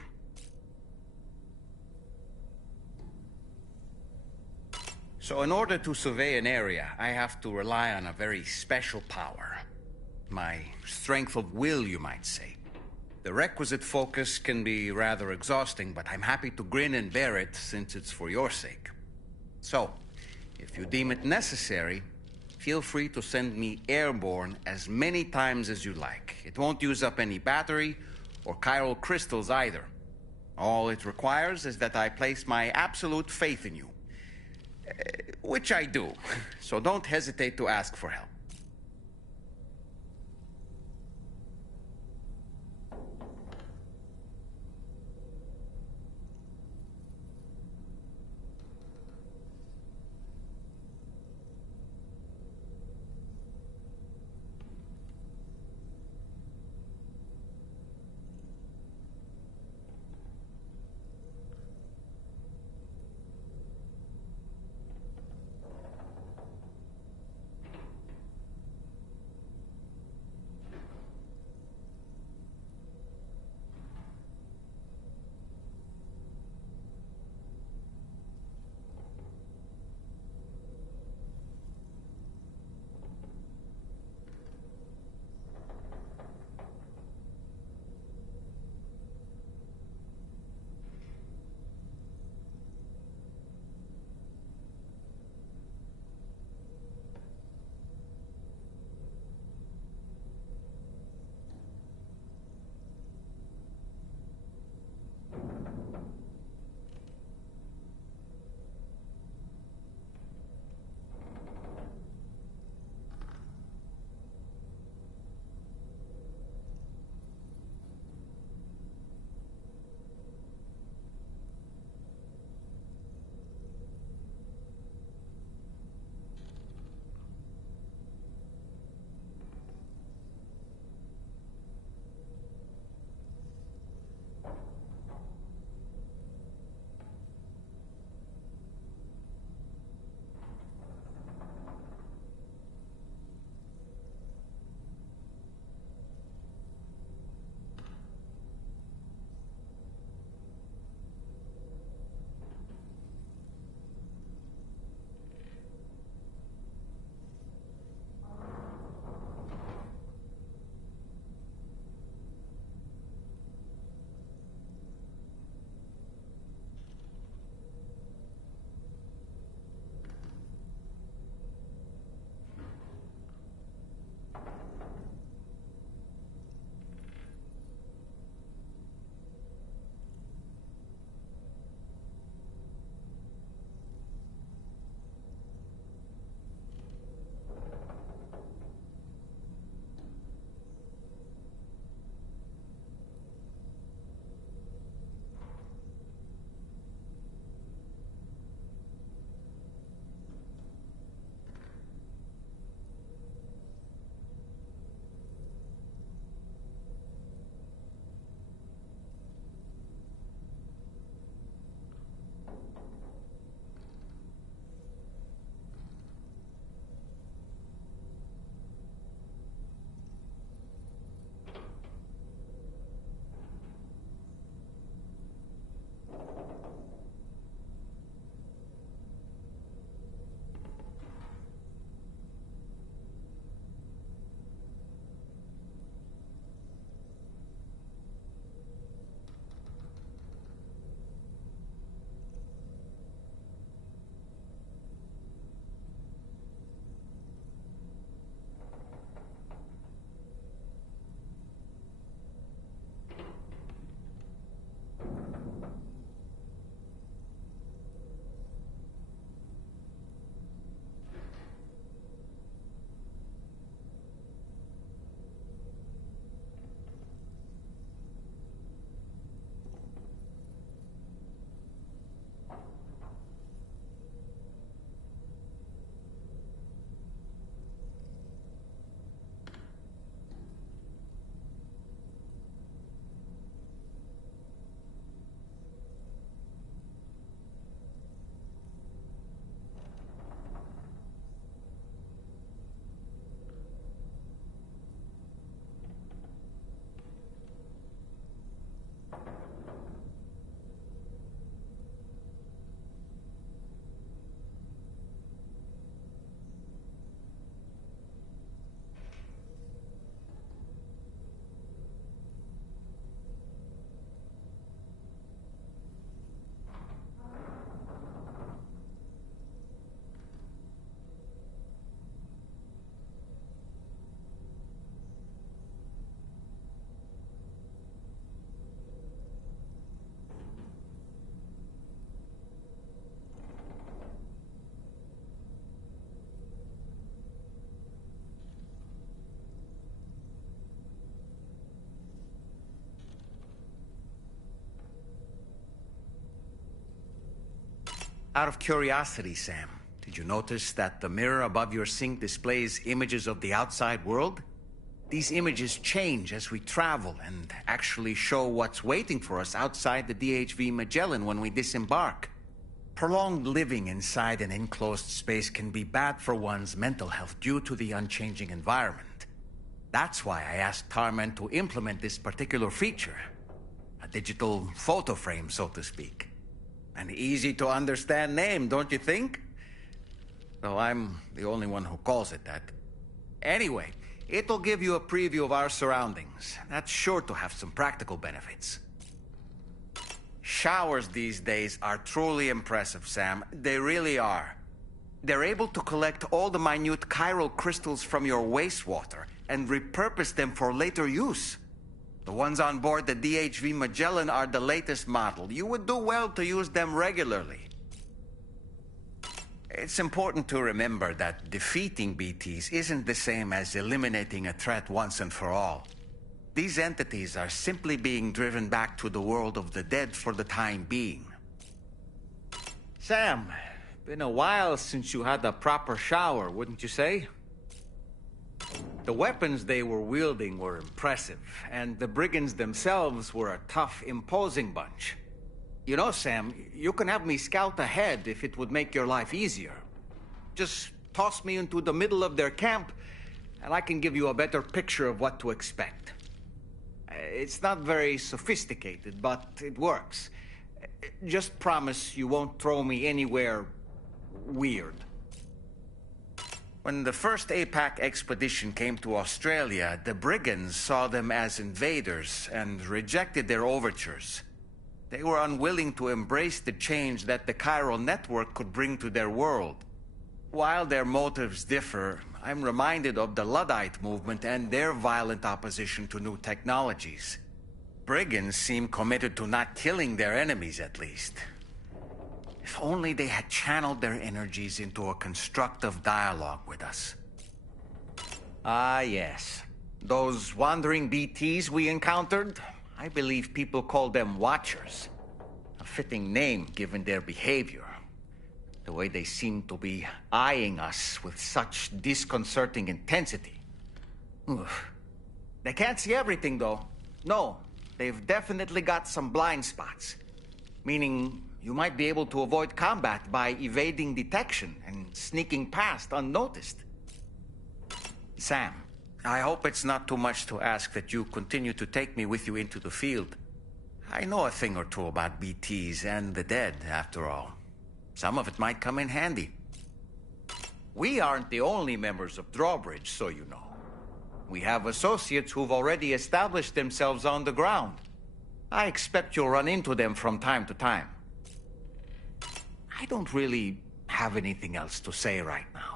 So in order to survey an area, I have to rely on a very special power. My strength of will, you might say. The requisite focus can be rather exhausting, but I'm happy to grin and bear it since it's for your sake. So, if you deem it necessary, feel free to send me airborne as many times as you like. It won't use up any battery or chiral crystals either. All it requires is that I place my absolute faith in you. Which I do, so don't hesitate to ask for help. Out of curiosity, Sam, did you notice that the mirror above your sink displays images of the outside world? These images change as we travel and actually show what's waiting for us outside the DHV Magellan when we disembark. Prolonged living inside an enclosed space can be bad for one's mental health due to the unchanging environment. That's why I asked Tarman to implement this particular feature. A digital photo frame, so to speak. An easy-to-understand name, don't you think? Though I'm the only one who calls it that. Anyway, it'll give you a preview of our surroundings. That's sure to have some practical benefits. Showers these days are truly impressive, Sam. They really are. They're able to collect all the minute chiral crystals from your wastewater and repurpose them for later use. The ones on board the DHV Magellan are the latest model. You would do well to use them regularly. It's important to remember that defeating BTs isn't the same as eliminating a threat once and for all. These entities are simply being driven back to the world of the dead for the time being. Sam, been a while since you had a proper shower, wouldn't you say? The weapons they were wielding were impressive, and the brigands themselves were a tough, imposing bunch. You know, Sam, you can have me scout ahead if it would make your life easier. Just toss me into the middle of their camp, and I can give you a better picture of what to expect. It's not very sophisticated, but it works. Just promise you won't throw me anywhere weird. When the first APAC expedition came to Australia, the brigands saw them as invaders and rejected their overtures. They were unwilling to embrace the change that the chiral network could bring to their world. While their motives differ, I'm reminded of the Luddite movement and their violent opposition to new technologies. Brigands seem committed to not killing their enemies, at least. If only they had channeled their energies into a constructive dialogue with us. Ah, yes. Those wandering BTs we encountered, I believe people call them Watchers. A fitting name given their behavior. The way they seem to be eyeing us with such disconcerting intensity. Oof. They can't see everything, though. No, they've definitely got some blind spots. Meaning, you might be able to avoid combat by evading detection and sneaking past unnoticed. Sam, I hope it's not too much to ask that you continue to take me with you into the field. I know a thing or two about BTs and the dead, after all. Some of it might come in handy. We aren't the only members of Drawbridge, so you know. We have associates who've already established themselves on the ground. I expect you'll run into them from time to time. I don't really have anything else to say right now.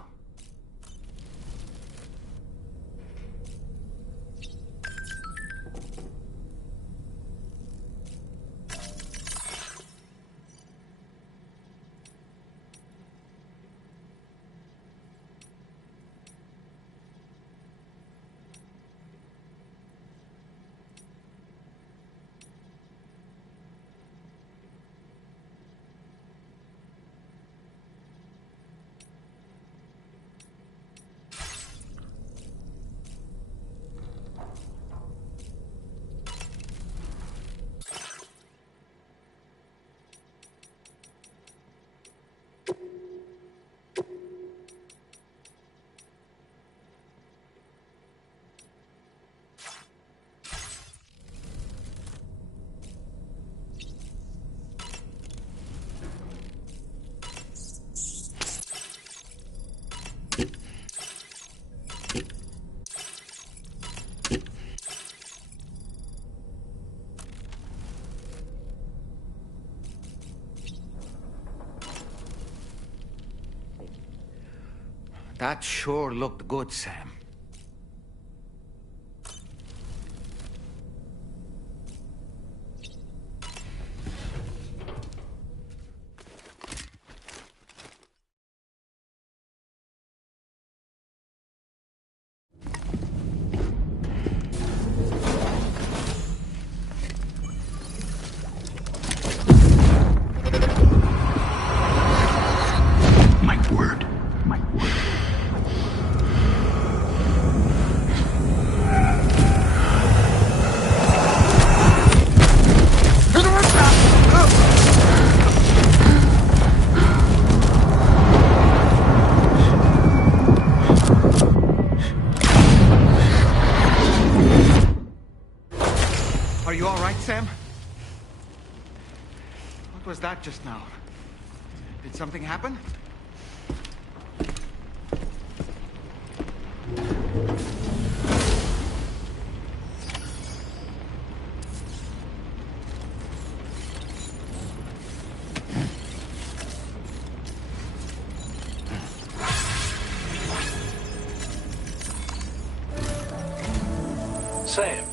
That sure looked good, Sam. right, Sam? What was that just now? Did something happen? Sam,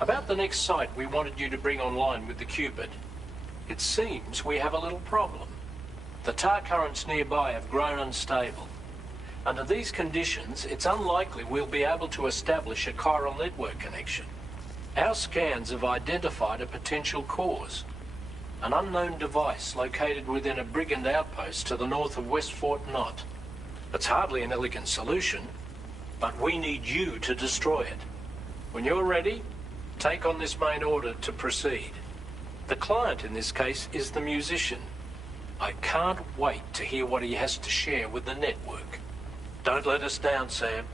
about the next site we wanted you to bring online with the Cupid. It seems we have a little problem. The tar currents nearby have grown unstable. Under these conditions, it's unlikely we'll be able to establish a chiral network connection. Our scans have identified a potential cause. An unknown device located within a brigand outpost to the north of West Fort Knot. It's hardly an elegant solution, but we need you to destroy it. When you're ready, take on this main order to proceed. The client in this case is the musician. I can't wait to hear what he has to share with the network. Don't let us down, Sam.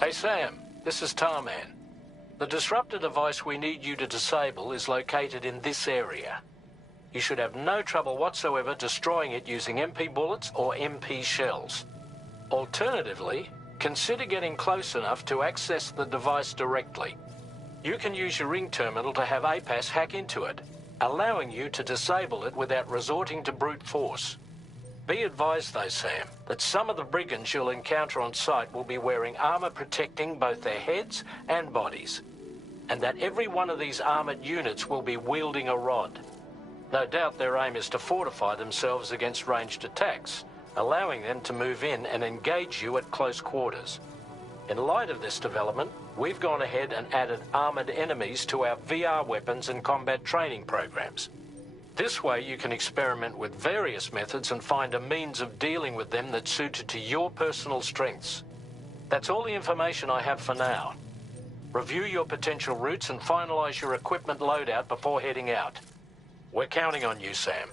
Hey, Sam, this is Tarman. The disruptor device we need you to disable is located in this area. You should have no trouble whatsoever destroying it using MP bullets or MP shells. Alternatively, consider getting close enough to access the device directly. You can use your ring terminal to have APAS hack into it, allowing you to disable it without resorting to brute force. Be advised though, Sam, that some of the brigands you'll encounter on site will be wearing armor protecting both their heads and bodies, and that every one of these armored units will be wielding a rod. No doubt their aim is to fortify themselves against ranged attacks, allowing them to move in and engage you at close quarters. In light of this development, we've gone ahead and added armored enemies to our VR weapons and combat training programs. This way you can experiment with various methods and find a means of dealing with them that's suited to your personal strengths. That's all the information I have for now. Review your potential routes and finalize your equipment loadout before heading out. We're counting on you, Sam.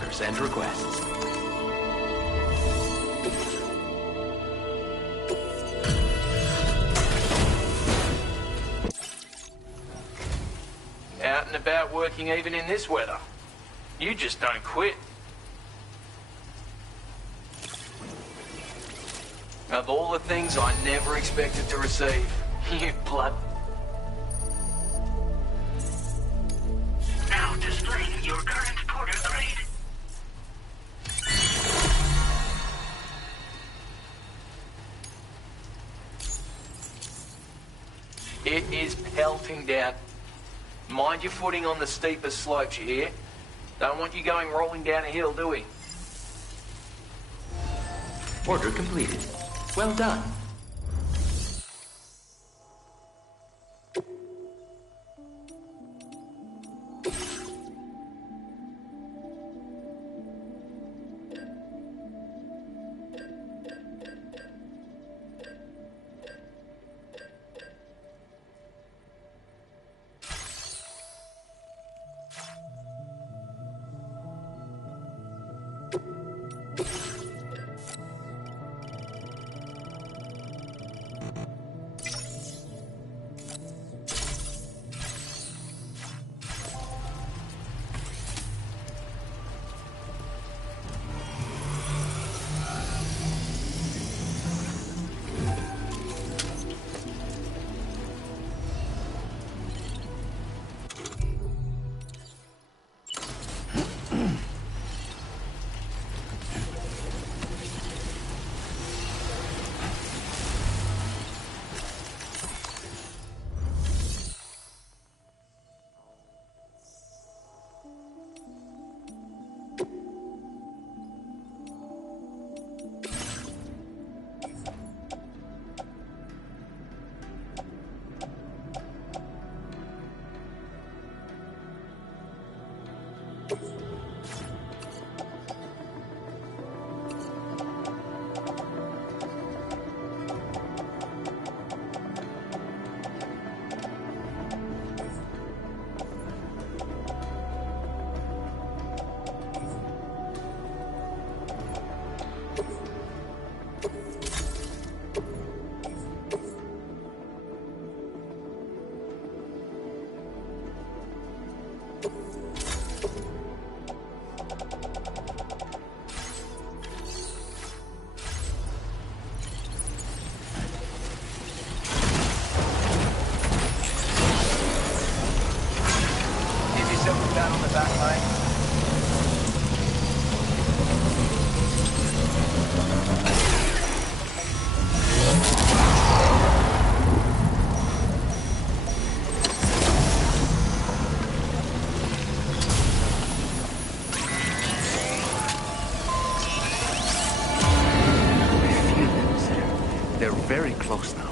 orders and requests. Out and about working even in this weather. You just don't quit. Of all the things I never expected to receive, you blood... Now displaying your current porter grade. It is pelting down. Mind your footing on the steepest slopes, you hear? Don't want you going rolling down a hill, do we? Order completed. Well done. Down on the back lane. They're very close now.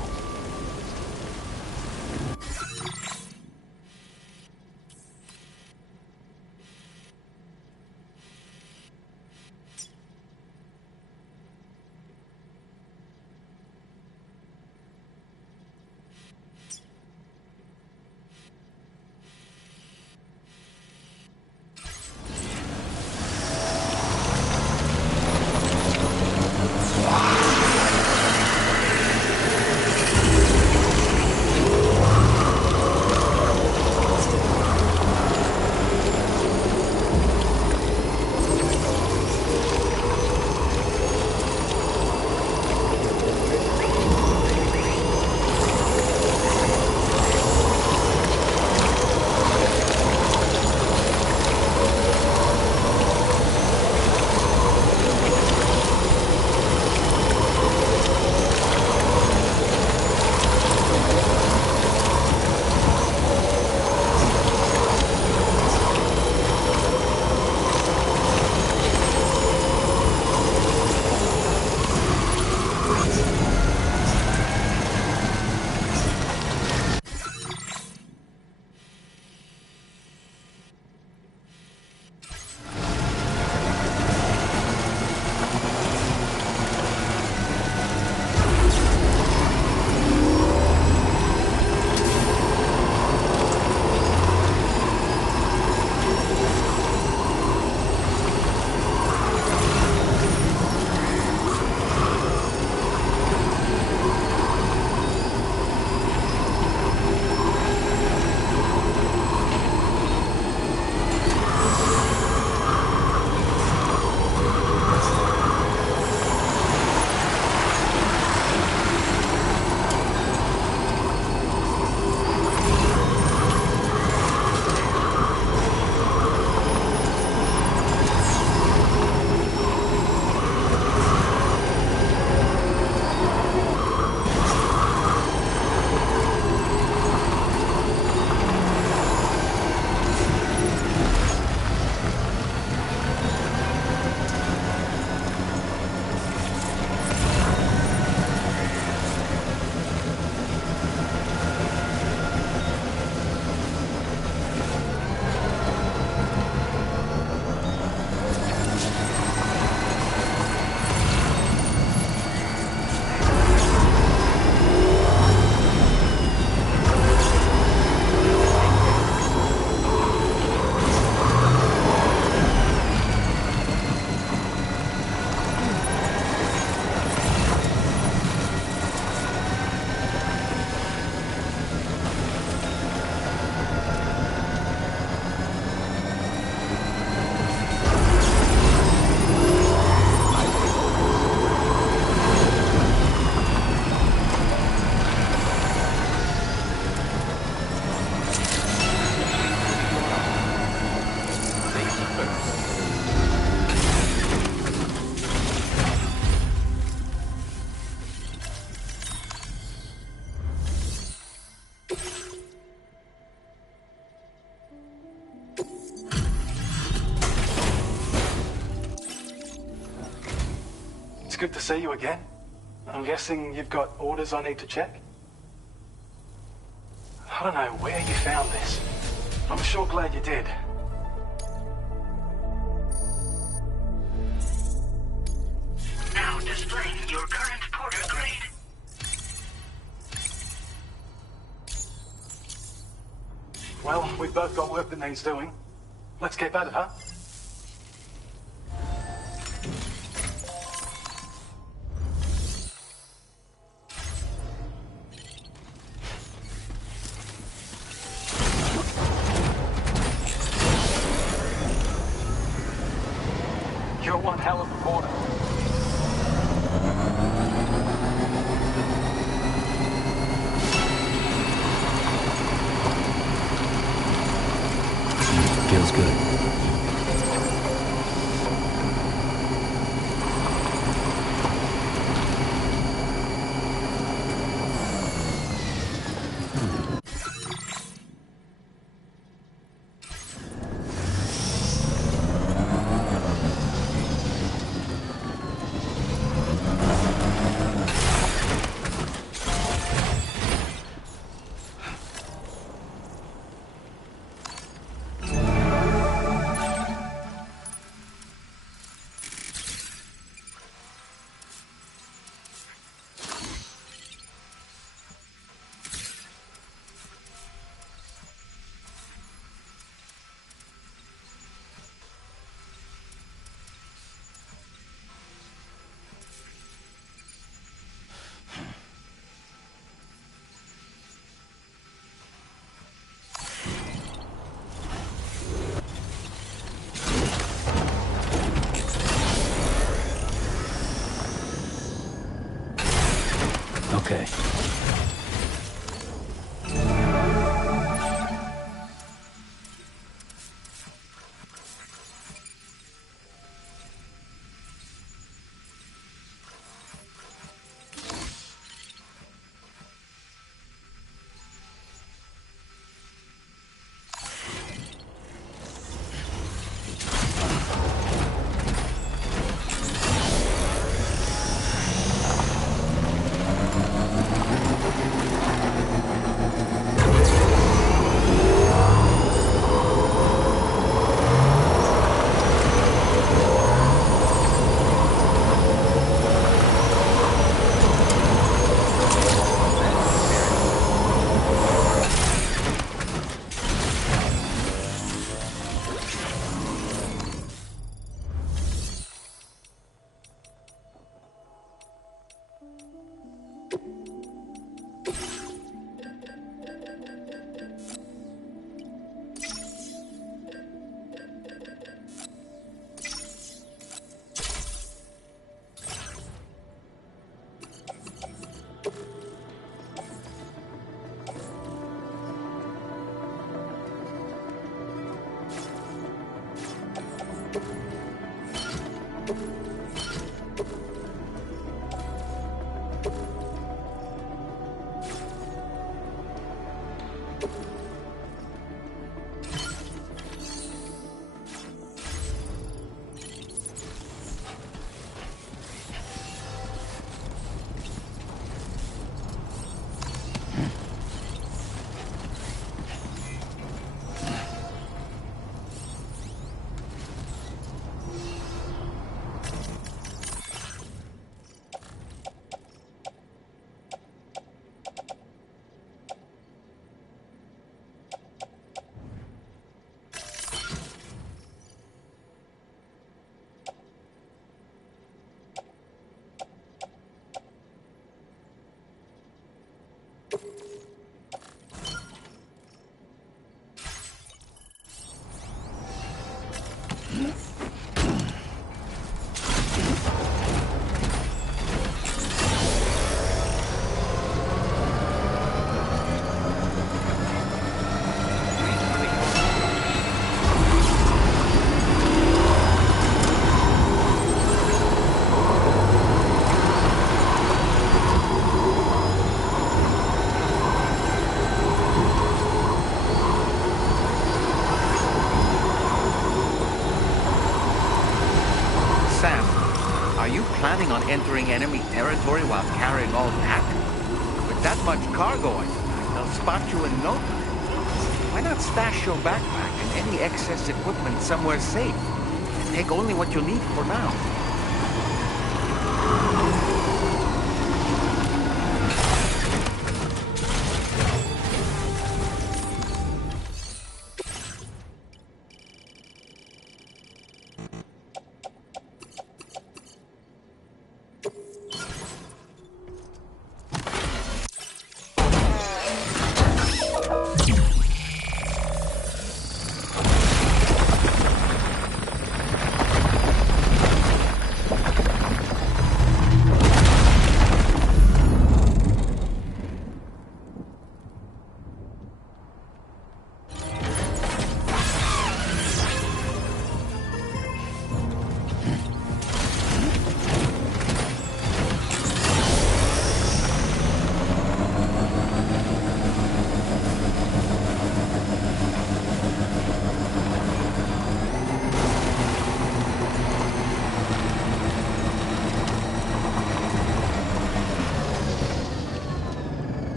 good to see you again. I'm guessing you've got orders I need to check? I don't know where you found this. I'm sure glad you did. Now displaying your current porter grade. Well, we've both got work that needs doing. Let's get at it, huh? You're one hell of a porter. Feels good. Okay. Are you planning on entering enemy territory while carrying all that? With that much cargo on your back, they'll spot you in no time. Why not stash your backpack and any excess equipment somewhere safe? And take only what you need for now.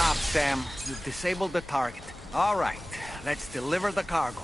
job, Sam. You've disabled the target. All right, let's deliver the cargo.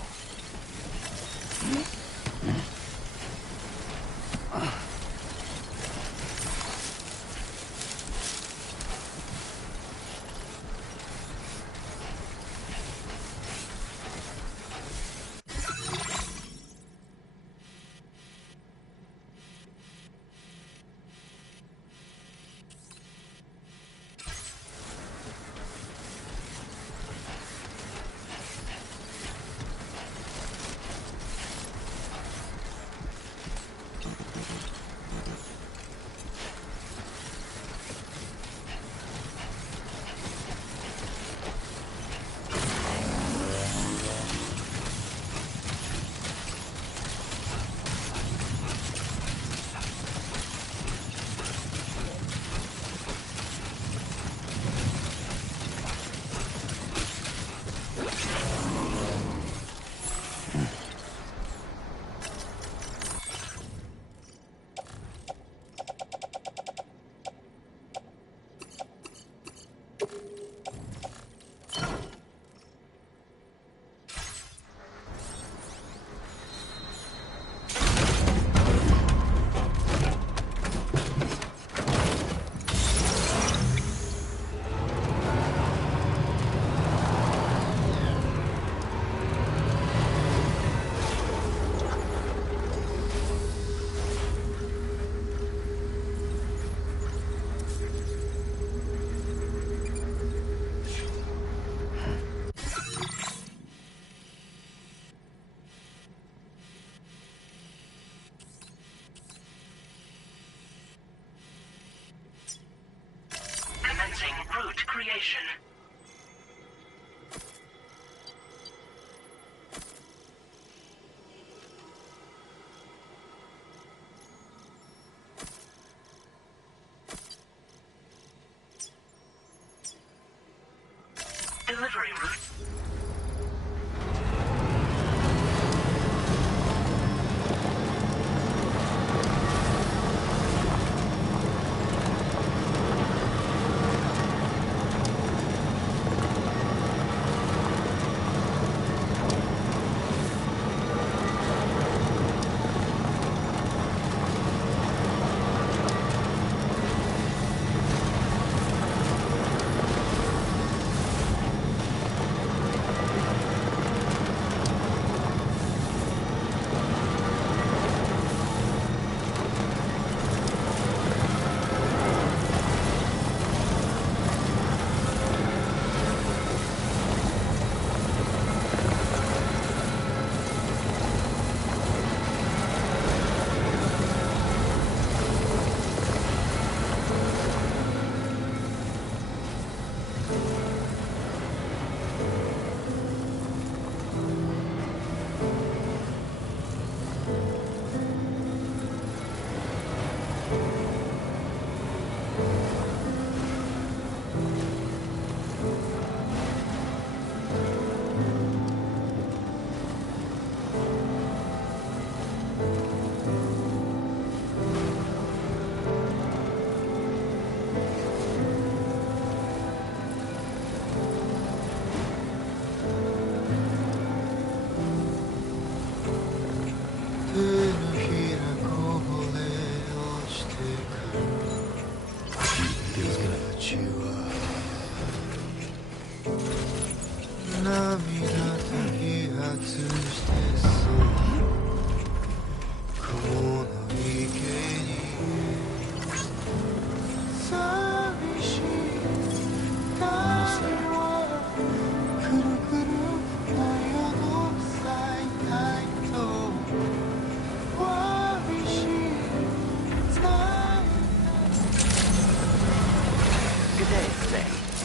Commencing route creation. Delivery route.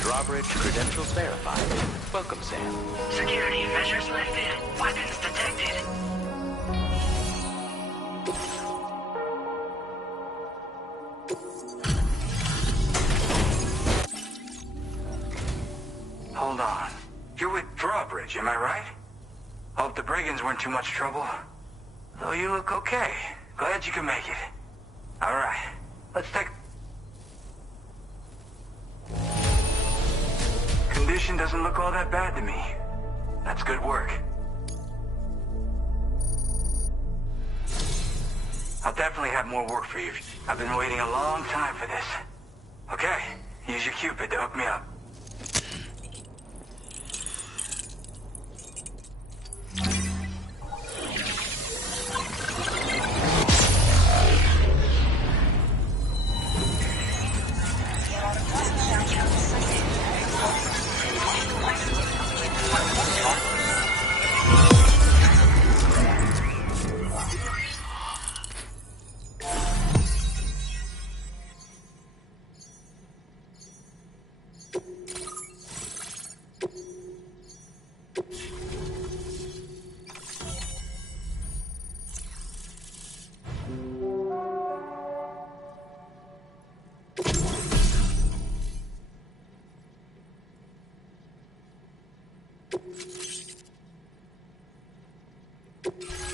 Drawbridge credentials verified. Welcome, Sam. Security measures lifted. Weapons detected. Hold on. You're with Drawbridge, am I right? Hope the brigands weren't too much trouble. Though you look okay. Glad you can make it. All right. Let's take... mission doesn't look all that bad to me. That's good work. I'll definitely have more work for you. I've been waiting a long time for this. Okay, use your Cupid to hook me up.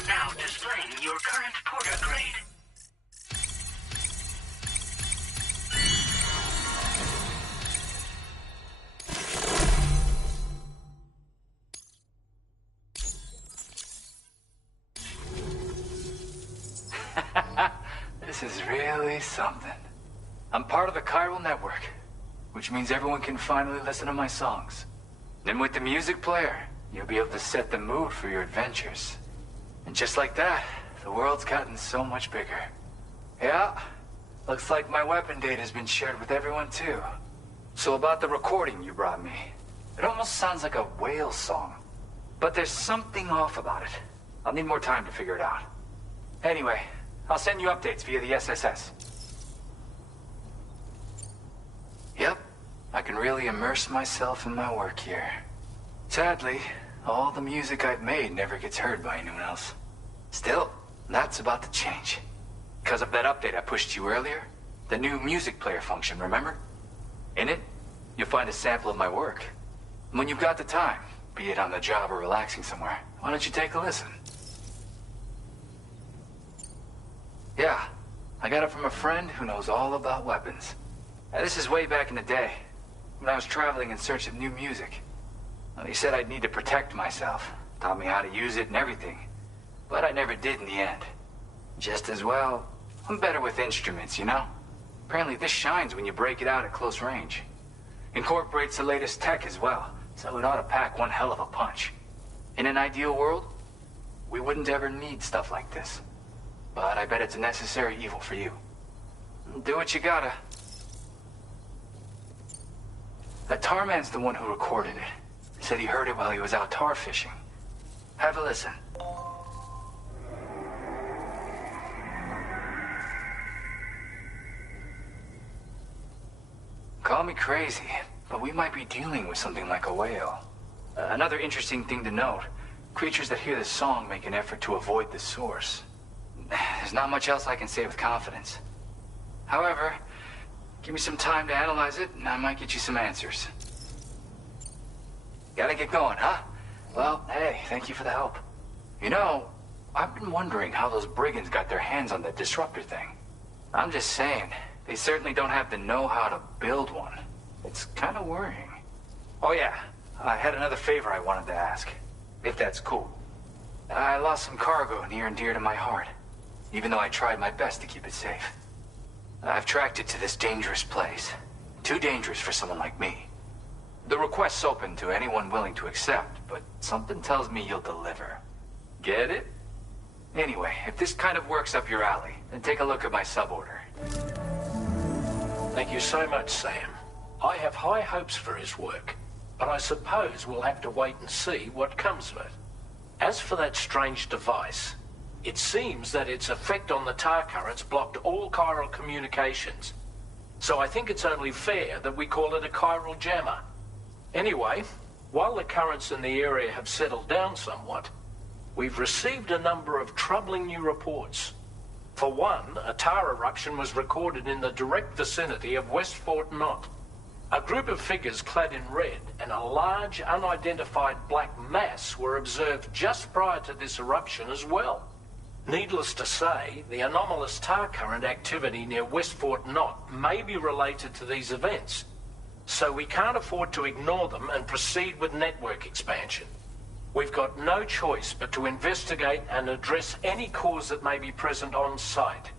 Now displaying your current porter grade. This is really something. I'm part of the chiral network, which means everyone can finally listen to my songs. Then with the music player, you'll be able to set the mood for your adventures. And just like that, the world's gotten so much bigger. Yeah, looks like my weapon data has been shared with everyone too. So about the recording you brought me, it almost sounds like a whale song. But there's something off about it. I'll need more time to figure it out. Anyway, I'll send you updates via the SSS. Yep, I can really immerse myself in my work here. Sadly, all the music I've made never gets heard by anyone else. Still, that's about to change. Because of that update I pushed you earlier, the new music player function, remember? In it, you'll find a sample of my work. When you've got the time, be it on the job or relaxing somewhere, why don't you take a listen? Yeah, I got it from a friend who knows all about weapons. Now, this is way back in the day, when I was traveling in search of new music. Well, he said I'd need to protect myself, taught me how to use it and everything. But I never did in the end. Just as well, I'm better with instruments, you know? Apparently this shines when you break it out at close range. Incorporates the latest tech as well, so it ought to pack one hell of a punch. In an ideal world, we wouldn't ever need stuff like this. But I bet it's a necessary evil for you. Do what you gotta. That tar man's the one who recorded it. Said he heard it while he was out tar fishing. Have a listen. Call me crazy, but we might be dealing with something like a whale. Another interesting thing to note, creatures that hear this song make an effort to avoid the source. There's not much else I can say with confidence. However, give me some time to analyze it, and I might get you some answers. Gotta get going, huh? Well, hey, thank you for the help. You know, I've been wondering how those brigands got their hands on that disruptor thing. I'm just saying, they certainly don't have the know-how to build one. It's kind of worrying. Oh yeah, I had another favor I wanted to ask, if that's cool. I lost some cargo near and dear to my heart, even though I tried my best to keep it safe. I've tracked it to this dangerous place. Too dangerous for someone like me. The request's open to anyone willing to accept, but something tells me you'll deliver. Get it? Anyway, if this kind of works up your alley, then take a look at my suborder. Thank you so much, Sam. I have high hopes for his work, but I suppose we'll have to wait and see what comes of it. As for that strange device, it seems that its effect on the tar currents blocked all chiral communications. So I think it's only fair that we call it a chiral jammer. Anyway, while the currents in the area have settled down somewhat, we've received a number of troubling new reports. For one, a tar eruption was recorded in the direct vicinity of West Fort Knot. A group of figures clad in red and a large unidentified black mass were observed just prior to this eruption as well. Needless to say, the anomalous tar current activity near West Fort Knot may be related to these events. So we can't afford to ignore them and proceed with network expansion. We've got no choice but to investigate and address any cause that may be present on site.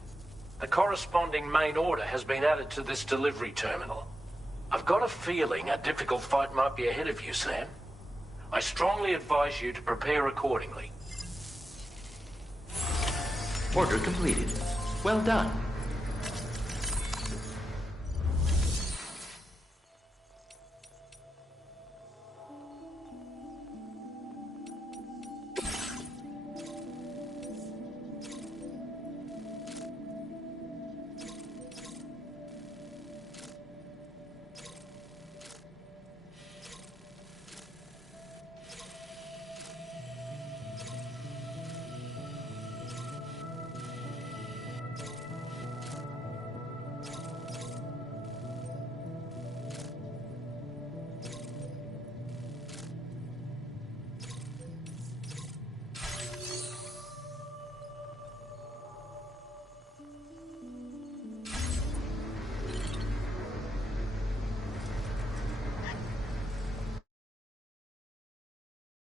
The corresponding main order has been added to this delivery terminal. I've got a feeling a difficult fight might be ahead of you, Sam. I strongly advise you to prepare accordingly. Order completed. Well done.